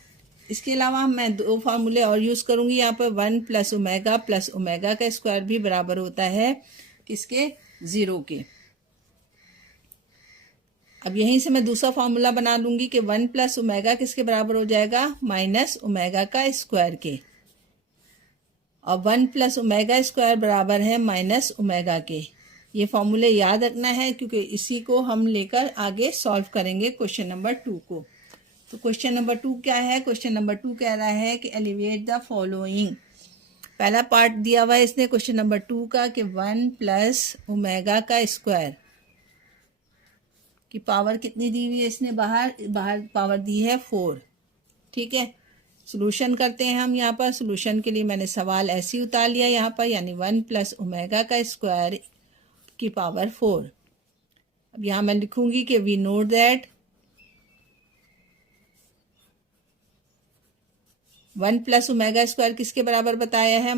इसके अलावा मैं 2 फार्मूले और यूज़ करूँगी यहाँ पर, 1 प्लस ओमेगा का स्क्वायर भी बराबर होता है किसके, 0 के। अब यहीं से मैं दूसरा फार्मूला बना लूँगी कि 1 प्लस ओमेगा किसके बराबर हो जाएगा, माइनस ओमेगा का स्क्वायर के, और 1 प्लस ओमेगा स्क्वायर बराबर है माइनस ओमेगा के। ये फॉर्मूले याद रखना है क्योंकि इसी को हम लेकर आगे सॉल्व करेंगे क्वेश्चन नंबर 2 को। तो क्वेश्चन नंबर 2 क्या है, क्वेश्चन नंबर 2 कह रहा है कि एलिवेट द फॉलोइंग। पहला पार्ट दिया हुआ है इसने क्वेश्चन नंबर 2 का कि 1 प्लस ओमेगा का स्क्वायर की पावर कितनी दी हुई है इसने, बाहर पावर दी है 4, ठीक है। सोल्यूशन करते हैं हम यहाँ पर। सोल्यूशन के लिए मैंने सवाल ऐसे ही उतार लिया यहाँ पर, यानी 1 प्लस ओमेगा का स्क्वायर की पावर 4। अब यहाँ मैं लिखूंगी कि we know that 1 plus omega square किसके बराबर बताया है,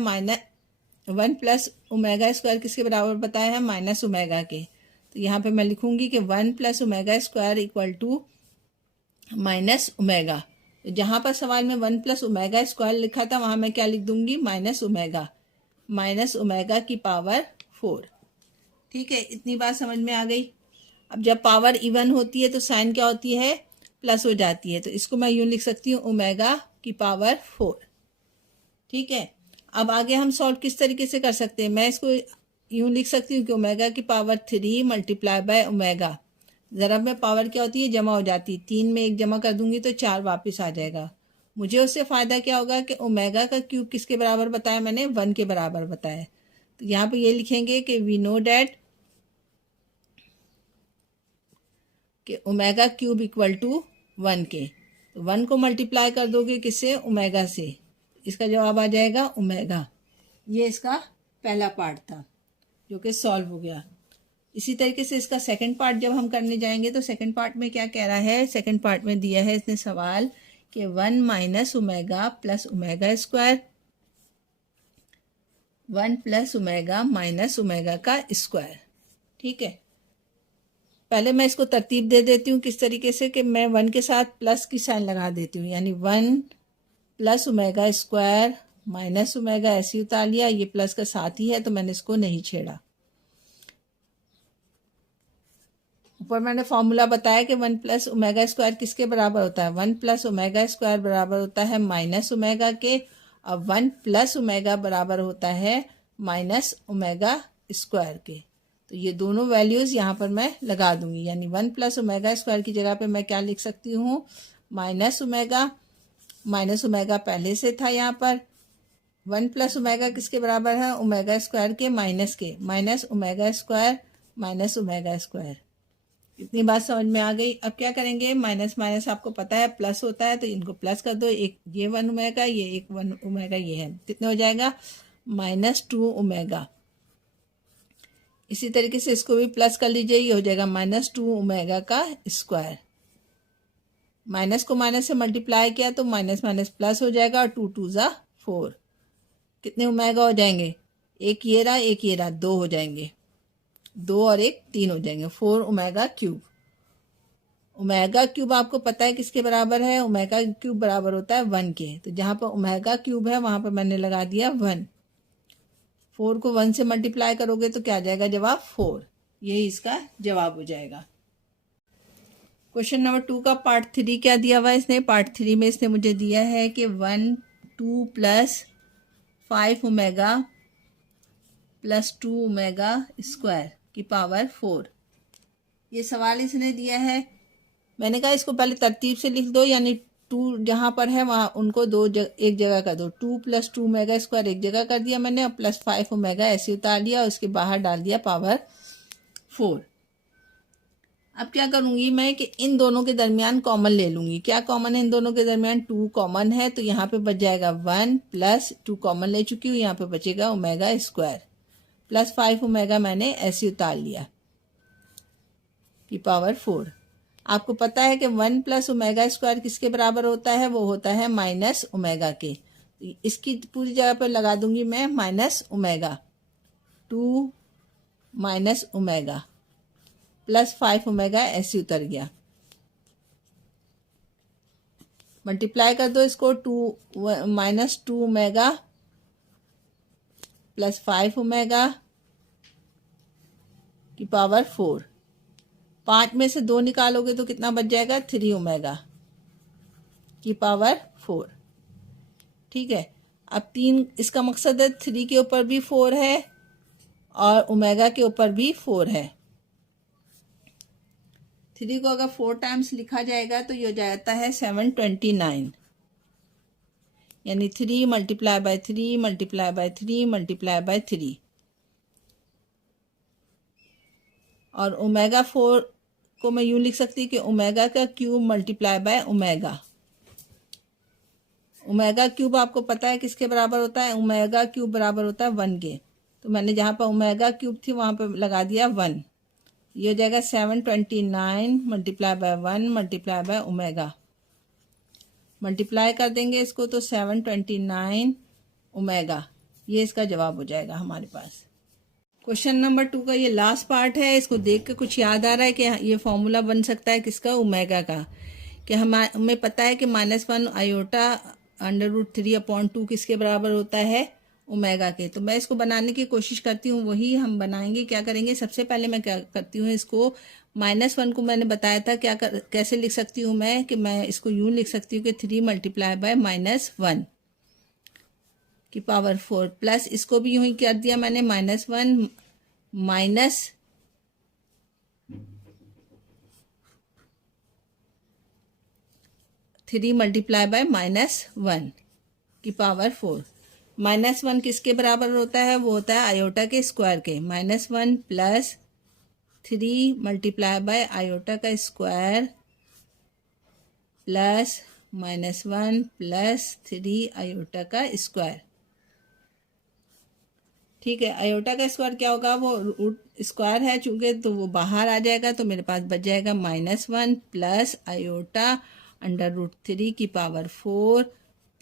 1 प्लस ओमेगा स्क्वायर किसके बराबर बताया है, माइनस ओमेगा के। तो यहाँ पे मैं लिखूंगी कि 1 plus omega square equal to minus omega. तो जहाँ पर सवाल में 1 प्लस ओमेगा स्क्वायर लिखा था वहाँ मैं क्या लिख दूंगी, माइनस ओमेगा की पावर 4, ठीक है। इतनी बात समझ में आ गई। अब जब पावर इवन होती है तो साइन क्या होती है, प्लस हो जाती है, तो इसको मैं यूँ लिख सकती हूँ ओमेगा की पावर 4, ठीक है। अब आगे हम सॉल्व किस तरीके से कर सकते हैं, मैं इसको यूँ लिख सकती हूँ कि ओमेगा की पावर 3 मल्टीप्लाई बाय ओमेगा। ज़रा में पावर क्या होती है, जमा हो जाती है, 3 में 1 जमा कर दूंगी तो 4 वापस आ जाएगा। मुझे उससे फ़ायदा क्या होगा कि ओमेगा का क्यूब किसके बराबर बताया मैंने, 1 के बराबर बताया। तो यहाँ पे ये लिखेंगे कि वी नो डैट कि ओमेगा क्यूब इक्वल टू 1 के। तो 1 को मल्टीप्लाई कर दोगे किससे, ओमेगा से, इसका जवाब आ जाएगा ओमेगा। ये इसका पहला पार्ट था। जो कि सॉल्व हो गया। इसी तरीके से इसका सेकंड पार्ट जब हम करने जाएंगे तो सेकंड पार्ट में क्या कह रहा है, सेकंड पार्ट में दिया है इसने सवाल कि 1 minus omega plus omega square, 1 plus omega minus omega का स्क्वायर। ठीक है, पहले मैं इसको तरतीब दे देती हूँ किस तरीके से कि मैं 1 के साथ प्लस की साइन लगा देती हूँ, यानी 1 plus omega square minus omega ऐसे उतार लिया, ये प्लस का साथ ही है तो मैंने इसको नहीं छेड़ा। ऊपर मैंने फॉर्मूला बताया कि 1 प्लस ओमेगा स्क्वायर किसके बराबर होता है, 1 प्लस ओमेगा स्क्वायर बराबर होता है माइनस ओमेगा के, और 1 प्लस ओमेगा बराबर होता है माइनस ओमेगा स्क्वायर के। तो ये दोनों वैल्यूज़ यहाँ पर मैं लगा दूंगी, यानी 1 प्लस ओमेगा स्क्वायर की जगह पे मैं क्या लिख सकती हूँ, माइनस ओमेगा, माइनस ओमेगा पहले से था यहाँ पर, 1 प्लस ओमेगा किसके बराबर है, ओमेगा स्क्वायर के माइनस के, minus omega square minus omega square. इतनी बात समझ में आ गई। अब क्या करेंगे, माइनस माइनस आपको पता है प्लस होता है तो इनको प्लस कर दो, एक ये 1 ओमेगा, ये एक 1 ओमेगा, ये है, कितने हो जाएगा, -2 ओमेगा। इसी तरीके से इसको भी प्लस कर लीजिए, ये हो जाएगा -2 ओमेगा का स्क्वायर। माइनस को माइनस से मल्टीप्लाई किया तो माइनस माइनस प्लस हो जाएगा, और 2 2 ज़ा 4, कितने ओमेगा हो जाएंगे, एक ये रहा एक ये रहा, 2 हो जाएंगे, 2 और 1 3 हो जाएंगे, 4 ओमेगा क्यूब। ओमेगा क्यूब आपको पता है किसके बराबर है, ओमेगा क्यूब बराबर होता है 1 के, तो जहाँ पर ओमेगा क्यूब है वहाँ पर मैंने लगा दिया 1। 4 को 1 से मल्टीप्लाई करोगे तो क्या आ जाएगा जवाब, 4। यही इसका जवाब हो जाएगा। क्वेश्चन नंबर 2 का पार्ट 3 क्या दिया हुआ है इसने, पार्ट 3 में इसने मुझे दिया है कि 1 2 plus 5 omega plus 2 omega square की पावर 4। ये सवाल इसने दिया है। मैंने कहा इसको पहले तरतीब से लिख दो, यानी 2 जहाँ पर है वहाँ उनको एक जगह कर दो, 2 प्लस 2 ओमेगा स्क्वायर एक जगह कर दिया मैंने, और प्लस 5 ओमेगा ऐसे उतार लिया और उसके बाहर डाल दिया पावर 4। अब क्या करूँगी मैं कि इन दोनों के दरमियान कॉमन ले लूँगी। क्या कॉमन है इन दोनों के दरमियान, 2 कॉमन है, तो यहाँ पे बच जाएगा 1 प्लस 2 कॉमन ले चुकी हूँ, यहाँ पे बचेगा ओमेगा स्क्वायर, प्लस 5 ओमेगा मैंने ऐसे उतार लिया की पावर 4। आपको पता है कि 1 प्लस ओमेगा स्क्वायर किसके बराबर होता है, वो होता है माइनस ओमेगा के। इसकी पूरी जगह पर लगा दूंगी मैं minus omega, 2 minus omega plus 5 omega ऐसे उतर गया। मल्टीप्लाई कर दो इसको, 2 माइनस 2 ओमेगा प्लस 5 ओमेगा की पावर 4। 5 में से 2 निकालोगे तो कितना बच जाएगा, 3 ओमेगा की पावर 4। ठीक है, अब 3, इसका मकसद है 3 के ऊपर भी 4 है और ओमेगा के ऊपर भी 4 है। 3 को अगर 4 टाइम्स लिखा जाएगा तो ये हो जाता है 729, यानी 3 multiply by 3 multiply by 3 multiply by 3, और ओमेगा 4 को मैं यूँ लिख सकती कि ओमेगा का cube multiply by omega. Omega cube आपको पता है किसके बराबर होता है, ओमेगा क्यूब बराबर होता है 1 के, तो मैंने जहाँ पर ओमेगा क्यूब थी वहाँ पर लगा दिया 1। ये हो जाएगा 729 multiply by 1 multiply by omega. Multiply कर देंगे इसको तो 729 ओमेगा, ये इसका जवाब हो जाएगा हमारे पास। क्वेश्चन नंबर 2 का ये लास्ट पार्ट है। इसको देख के कुछ याद आ रहा है कि ये फॉर्मूला बन सकता है किसका, ओमेगा का, कि हमें पता है कि -1 आयोटा √3/2 किसके बराबर होता है, ओमेगा के। तो मैं इसको बनाने की कोशिश करती हूँ, वही हम बनाएंगे। क्या करेंगे, सबसे पहले मैं क्या करती हूँ, इसको -1 को मैंने बताया था कैसे लिख सकती हूँ मैं, कि मैं इसको यूँ लिख सकती हूँ कि 3 मल्टीप्लाई बाय -1 की पावर 4, प्लस इसको भी यूँ ही कर दिया मैंने -1 माइनस 3 मल्टीप्लाई बाय -1 की पावर 4। -1 किसके बराबर होता है, वो होता है आयोटा के स्क्वायर के। -1 प्लस 3 मल्टीप्लाई बाय आयोटा का स्क्वायर प्लस -1 प्लस 3 आयोटा का स्क्वायर। ठीक है, आयोटा का स्क्वायर क्या होगा, वो रूट स्क्वायर है चूंकि, तो वो बाहर आ जाएगा, तो मेरे पास बच जाएगा -1 plus iota √3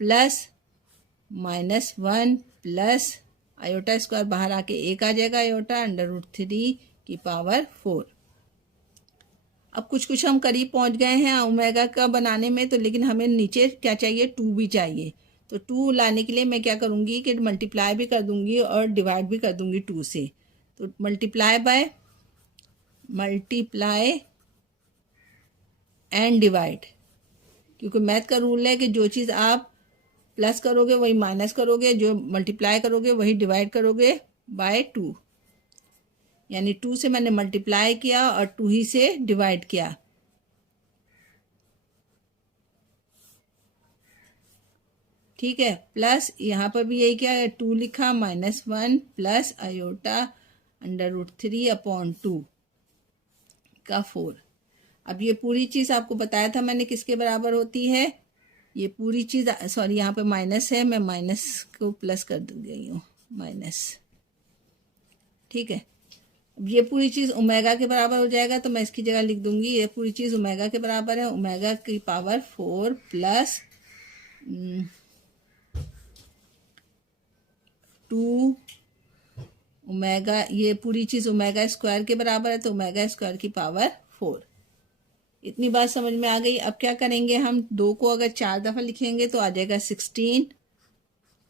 plus -1 plus iota square बाहर आके 1 आ जाएगा, आयोटा √3 अब कुछ कुछ हम करीब पहुंच गए हैं ओमेगा का बनाने में, तो लेकिन हमें नीचे क्या चाहिए, 2 भी चाहिए। तो 2 लाने के लिए मैं क्या करूँगी कि मल्टीप्लाई भी कर दूंगी और डिवाइड भी कर दूंगी 2 से। तो मल्टीप्लाई एंड डिवाइड, क्योंकि मैथ का रूल है कि जो चीज़ आप प्लस करोगे वही माइनस करोगे, जो मल्टीप्लाई करोगे वही डिवाइड करोगे बाय 2। यानी 2 से मैंने मल्टीप्लाई किया और 2 ही से डिवाइड किया। ठीक है, प्लस यहाँ पर भी यही क्या है, 2 लिखा, -1 प्लस आयोटा √3/2 का 4। अब ये पूरी चीज़ आपको बताया था मैंने किसके बराबर होती है, ये पूरी चीज़, सॉरी यहाँ पे माइनस है, मैं माइनस को प्लस कर गई हूँ, माइनस। ठीक है, अब ये पूरी चीज़ ओमेगा के बराबर हो जाएगा, तो मैं इसकी जगह लिख दूंगी ये पूरी चीज़ ओमेगा के बराबर है, ओमेगा की पावर 4 प्लस 2 ओमेगा, ये पूरी चीज़ ओमेगा स्क्वायर के बराबर है, तो ओमेगा स्क्वायर की पावर 4। इतनी बात समझ में आ गई। अब क्या करेंगे, हम 2 को अगर 4 दफ़ा लिखेंगे तो आ जाएगा 16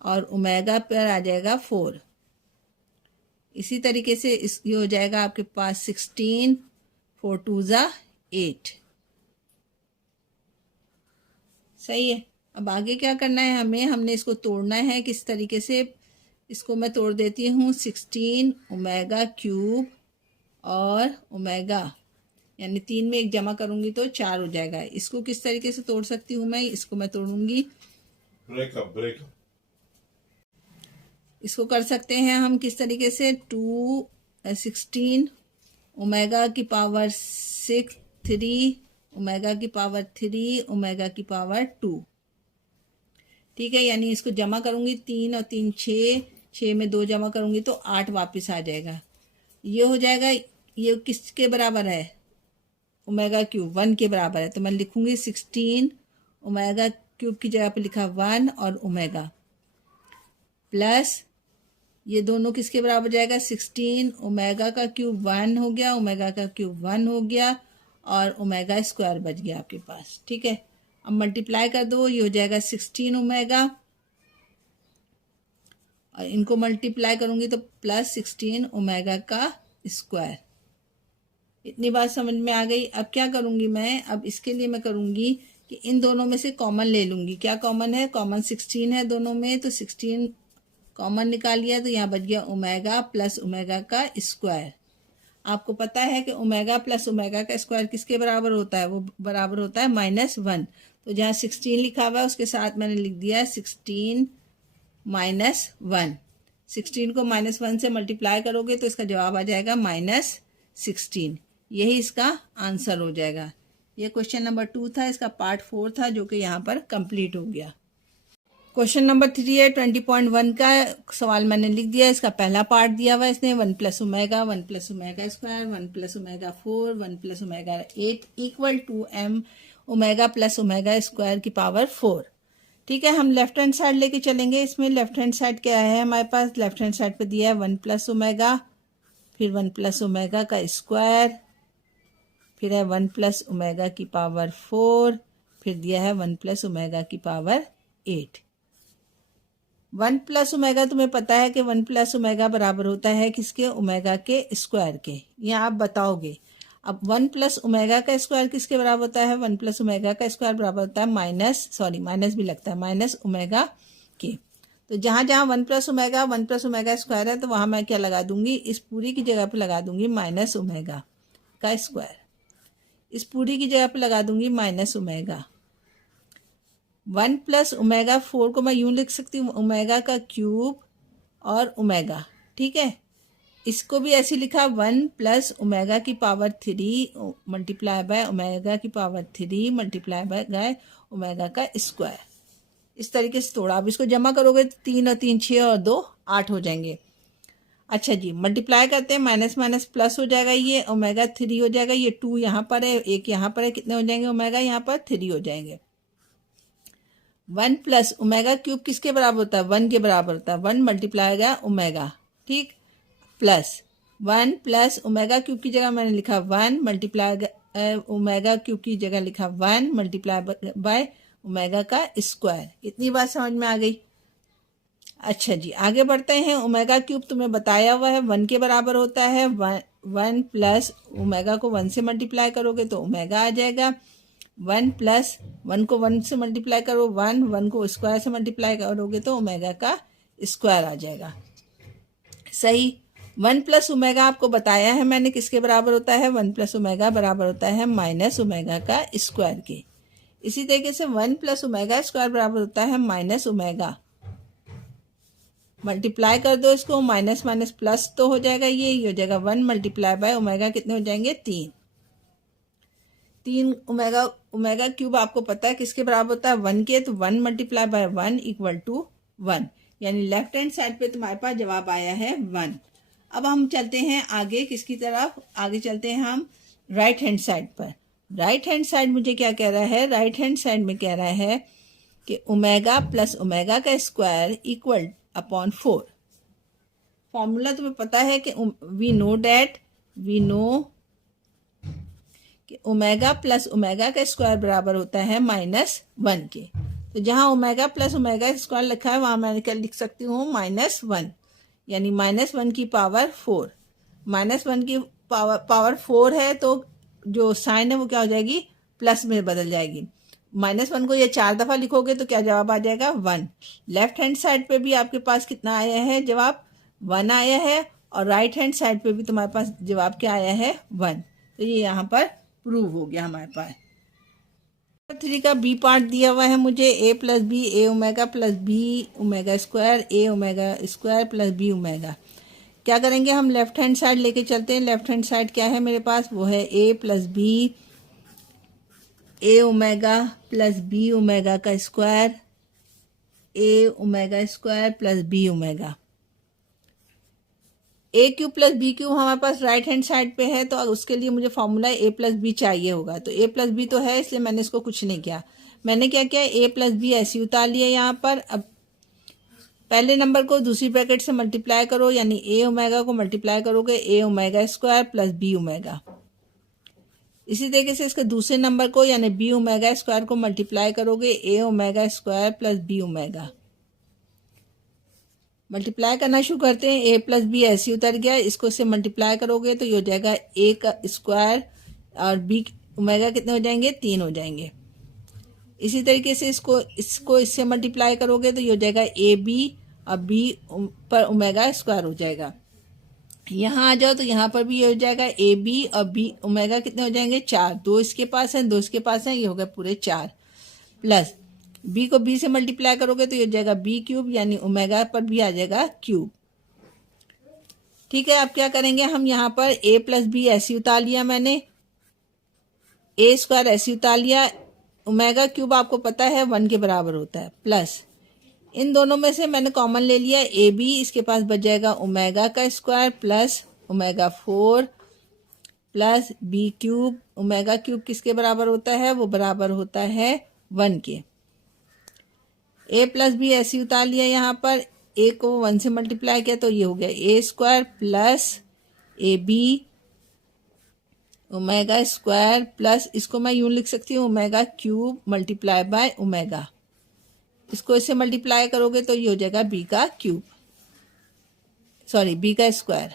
और ओमेगा पर आ जाएगा 4। इसी तरीके से ये हो जाएगा आपके पास 16, 4 2 ज़ा 8। सही है। अब आगे क्या करना है हमें, हमने इसको तोड़ना है किस तरीके से, इसको मैं तोड़ देती हूँ, 16 ओमेगा क्यूब और ओमेगा, यानी 3 में 1 जमा करूंगी तो 4 हो जाएगा। इसको किस तरीके से तोड़ सकती हूँ मैं, इसको मैं तोड़ूंगी, ब्रेकअप इसको कर सकते हैं हम किस तरीके से, 16 ओमेगा की पावर 6 3 ओमेगा की पावर 3 ओमेगा की पावर 2। ठीक है, यानी इसको जमा करूंगी, 3 और 3 6, 6 में 2 जमा करूंगी तो 8 वापस आ जाएगा। ये हो जाएगा, ये किसके बराबर है, ओमेगा क्यूब 1 के बराबर है, तो मैं लिखूंगी 16 ओमेगा क्यूब की जगह पे लिखा 1 और ओमेगा, प्लस ये दोनों किसके बराबर जाएगा, 16 ओमेगा का क्यूब 1 हो गया, ओमेगा का क्यूब 1 हो गया और ओमेगा स्क्वायर बच गया आपके पास। ठीक है, अब मल्टीप्लाई कर दो, ये हो जाएगा 16 ओमेगा और इनको मल्टीप्लाई करूंगी तो प्लस 16 ओमेगा का स्क्वायर। इतनी बात समझ में आ गई। अब क्या करूंगी मैं, अब इसके लिए मैं करूंगी कि इन दोनों में से कॉमन ले लूंगी। क्या कॉमन है, कॉमन 16 है दोनों में, तो 16 कॉमन निकाल लिया तो यहाँ बच गया ओमेगा प्लस ओमेगा का स्क्वायर। आपको पता है कि ओमेगा प्लस ओमेगा का स्क्वायर किसके बराबर होता है, वो बराबर होता है -1। तो जहाँ 16 लिखा हुआ है उसके साथ मैंने लिख दिया 16 -1। 16 को -1 से मल्टीप्लाई करोगे तो इसका जवाब आ जाएगा -16। यही इसका आंसर हो जाएगा। ये क्वेश्चन नंबर 2 था, इसका पार्ट 4 था जो कि यहाँ पर कंप्लीट हो गया। क्वेश्चन नंबर 3 है 20.1 का सवाल मैंने लिख दिया। इसका पहला पार्ट दिया हुआ है इसने, 1 + omega 1 + omega square 1 + omega 4 1 + omega 8 equal to m omega plus omega square की पावर 4। ठीक है, हम लेफ्ट हैंड साइड लेके चलेंगे। इसमें लेफ्ट हैंड साइड क्या है हमारे पास, लेफ्ट हैंड साइड पे दिया है 1 + ओमेगा, फिर 1 + ओमेगा का स्क्वायर, फिर है 1 + ओमेगा की पावर 4, फिर दिया है 1 + ओमेगा की पावर 8। 1 + ओमेगा तुम्हें पता है कि 1 + ओमेगा बराबर होता है किसके, ओमेगा के स्क्वायर के। यहाँ आप बताओगे। अब 1 + ओमेगा का स्क्वायर किसके बराबर होता है, 1 + ओमेगा का स्क्वायर बराबर होता है माइनस भी लगता है, माइनस ओमेगा के। तो जहाँ जहाँ 1 + ओमेगा 1 + ओमेगा स्क्वायर है तो वहाँ मैं क्या लगा दूंगी, इस पूरी की जगह पे लगा दूंगी माइनस ओमेगा का स्क्वायर, इस पूरी की जगह पे लगा दूंगी माइनस ओमेगा। 1 + ओमेगा 4 को मैं यूं लिख सकती हूँ, ओमेगा का क्यूब और ओमेगा। ठीक है, इसको भी ऐसे लिखा 1 + ओमेगा की पावर 3 मल्टीप्लाई बाय ओमेगा की पावर 3 मल्टीप्लाई बाय ओमेगा का स्क्वायर। इस तरीके से तोड़ा। अब इसको जमा करोगे तो 3 और 3 6 और 2 8 हो जाएंगे। अच्छा जी, मल्टीप्लाई करते हैं, माइनस माइनस प्लस हो जाएगा, ये ओमेगा 3 हो जाएगा, ये 2 यहाँ पर है, एक यहाँ पर है, कितने हो जाएंगे ओमेगा यहाँ पर 3 हो जाएंगे। 1 प्लस ओमेगा क्यूब किसके बराबर होता है, 1 के बराबर होता है, 1 मल्टीप्लाई गया ओमेगा, ठीक, प्लस 1 प्लस ओमेगा क्यूब की जगह मैंने लिखा 1 मल्टीप्लाई ओमेगा क्यूब की जगह लिखा 1 मल्टीप्लाई बाय ओमेगा का स्क्वायर। इतनी बात समझ में आ गई। अच्छा जी, आगे बढ़ते हैं। ओमेगा क्यूब तुम्हें बताया हुआ है 1 के बराबर होता है, 1 प्लस ओमेगा को 1 से मल्टीप्लाई करोगे तो ओमेगा आ जाएगा, 1 प्लस 1 को 1 से मल्टीप्लाई करो 1 को स्क्वायर से मल्टीप्लाई करोगे तो ओमेगा का स्क्वायर आ जाएगा। सही। 1 प्लस ओमेगा आपको बताया है मैंने किसके बराबर होता है, 1 प्लस ओमेगा बराबर होता है माइनस ओमेगा का स्क्वायर के। इसी तरीके से 1 प्लस ओमेगा स्क्वायर बराबर होता है माइनस ओमेगा, मल्टीप्लाई कर दो इसको, माइनस माइनस प्लस तो हो जाएगा, ये हो जाएगा 1 मल्टीप्लाई बाय ओमेगा, कितने हो जाएंगे 3 ओमेगा। ओमेगा क्यूब आपको पता है किसके बराबर होता है 1 के, तो 1 मल्टीप्लाई बाय 1 इक्वल टू 1, यानी लेफ्ट हैंड साइड पे तुम्हारे पास जवाब आया है 1। अब हम चलते हैं आगे, किसकी तरफ आगे चलते हैं हम, राइट हैंड साइड पर। राइट हैंड साइड मुझे क्या कह रहा है, राइट हैंड साइड में कह रहा है कि ओमेगा प्लस ओमेगा का स्क्वायर इक्वल अपॉन 4। फॉर्मूला तुम्हें पता है कि वी नो कि ओमेगा प्लस ओमेगा का स्क्वायर बराबर होता है -1 के। तो जहां ओमेगा प्लस ओमेगा स्क्वायर लिखा है वहां मैं क्या लिख सकती हूँ -1, यानी -1 की पावर 4। -1 की पावर 4 है तो जो साइन है वो क्या हो जाएगी, प्लस में बदल जाएगी। -1 को ये 4 दफ़ा लिखोगे तो क्या जवाब आ जाएगा 1। लेफ्ट हैंड साइड पे भी आपके पास कितना आया है, जवाब 1 आया है, और राइट हैंड साइड पे भी तुम्हारे पास जवाब क्या आया है 1। तो ये यहाँ पर प्रूव हो गया हमारे पास। 3 का बी पार्ट दिया हुआ है मुझे, a plus B A omega plus B omega square A omega square plus B omega. क्या करेंगे हम, लेफ्ट हैंड साइड लेके चलते हैं। लेफ्ट हैंड साइड क्या है मेरे पास, वो है a plus B A omega plus B omega का square A omega square plus B omega. A cube plus B cube हमारे पास राइट हैंड साइड पे है, तो उसके लिए मुझे फॉर्मूला ए प्लस बी चाहिए होगा। तो ए प्लस बी तो है, इसलिए मैंने इसको कुछ नहीं किया। मैंने क्या किया, ए प्लस बी ऐसे उतार लिया यहाँ पर। अब पहले नंबर को दूसरी ब्रैकेट से मल्टीप्लाई करो, यानी ए ओमेगा को मल्टीप्लाई करोगे A omega square plus B omega. इसी तरीके से इसके दूसरे नंबर को यानी बी ओमेगा स्क्वायर को मल्टीप्लाई करोगे A omega square plus B omega. Multiply करना शुरू करते हैं, ए प्लस बी ऐसे उतर गया, इसको इससे मल्टीप्लाई करोगे तो ये हो जाएगा ए का स्क्वायर और बी ओमेगा कितने हो जाएंगे, 3 हो जाएंगे। इसी तरीके से इसको इससे मल्टीप्लाई करोगे तो ये हो जाएगा ए बी और बी पर ओमेगा स्क्वायर हो जाएगा। यहाँ आ जाओ तो यहाँ पर भी ये हो जाएगा ए बी और बी ओमेगा कितने हो जाएंगे, 4। 2 इसके पास है, 2 इसके पास है, ये हो गए पूरे 4, प्लस बी को बी से मल्टीप्लाई करोगे तो ये हो जाएगा बी क्यूब, यानी ओमेगा पर भी आ जाएगा क्यूब। ठीक है, अब क्या करेंगे हम, यहाँ पर ए प्लस बी ऐसे उतार लिया मैंने, ए स्क्वायर ऐसे उतार लिया, ओमेगा क्यूब आपको पता है 1 के बराबर होता है, प्लस इन दोनों में से मैंने कॉमन ले लिया ए बी, इसके पास बच जाएगा ओमेगा का square plus omega 4 plus B cube. Omega cube किसके बराबर होता है, वो बराबर होता है 1 के। ए प्लस बी ऐसे उतार लिया, यहाँ पर ए को 1 से मल्टीप्लाई किया तो ये हो गया A square plus A B omega square plus, इसको मैं यूं लिख सकती हूँ omega cube multiply by omega. इसको इससे मल्टीप्लाई करोगे तो ये हो जाएगा बी का क्यूब, सॉरी बी का स्क्वायर।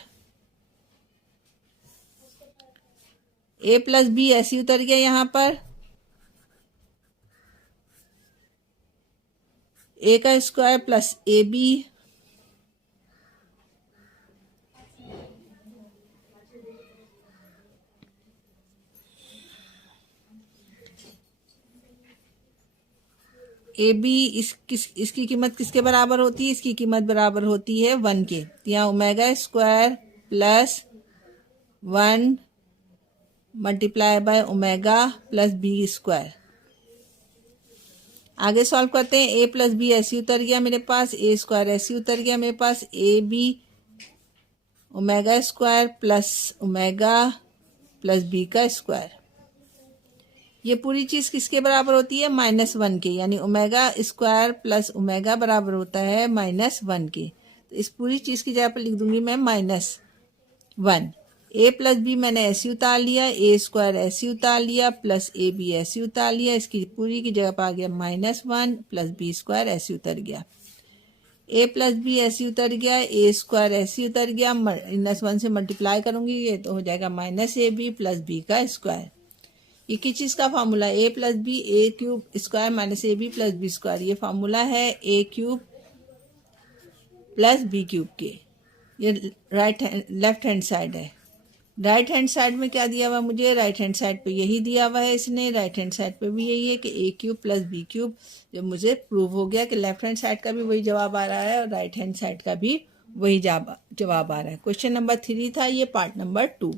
ए प्लस बी ऐसे उतर गया, यहाँ पर ए का square plus A B A B इसकी कीमत किसके बराबर होती है, इसकी कीमत बराबर होती है 1 के। यहाँ omega square plus 1 multiply by omega plus B square. आगे सॉल्व करते हैं, ए प्लस बी ऐसे उतर गया मेरे पास, ए स्क्वायर ऐसे उतर गया मेरे पास, A B omega square plus omega plus B का स्क्वायर। ये पूरी चीज़ किसके बराबर होती है? -1 के, यानी ओमेगा स्क्वायर प्लस ओमेगा बराबर होता है -1 के। तो इस पूरी चीज़ की जगह पर लिख दूंगी मैं -1। a प्लस बी मैंने ऐसे उतार लिया, ए स्क्वायर ऐसे उतार लिया, प्लस ए बी ऐसे उतार लिया। इसकी पूरी की जगह पर आ गया -1 प्लस बी स्क्वायर ऐसे उतर गया। ए प्लस बी ऐसे उतर गया, ए स्क्वायर ऐसे उतर गया, -1 से मल्टीप्लाई करूंगी ये तो हो जाएगा -ab प्लस बी का स्क्वायर। ये किस चीज़ का formula? A plus B A cube square minus A B plus B square. ये फार्मूला है A cube plus B cube के। ये लेफ्ट हैंड साइड है। राइट हैंड साइड में क्या दिया हुआ मुझे? राइट हैंड साइड पे यही दिया हुआ है इसने। राइट हैंड साइड पे भी यही है कि ए क्यूब प्लस बी क्यूब। जब मुझे प्रूव हो गया कि लेफ्ट हैंड साइड का भी वही जवाब आ रहा है और राइट हैंड साइड का भी वही जवाब आ रहा है। क्वेश्चन नंबर 3 था ये, पार्ट नंबर 2।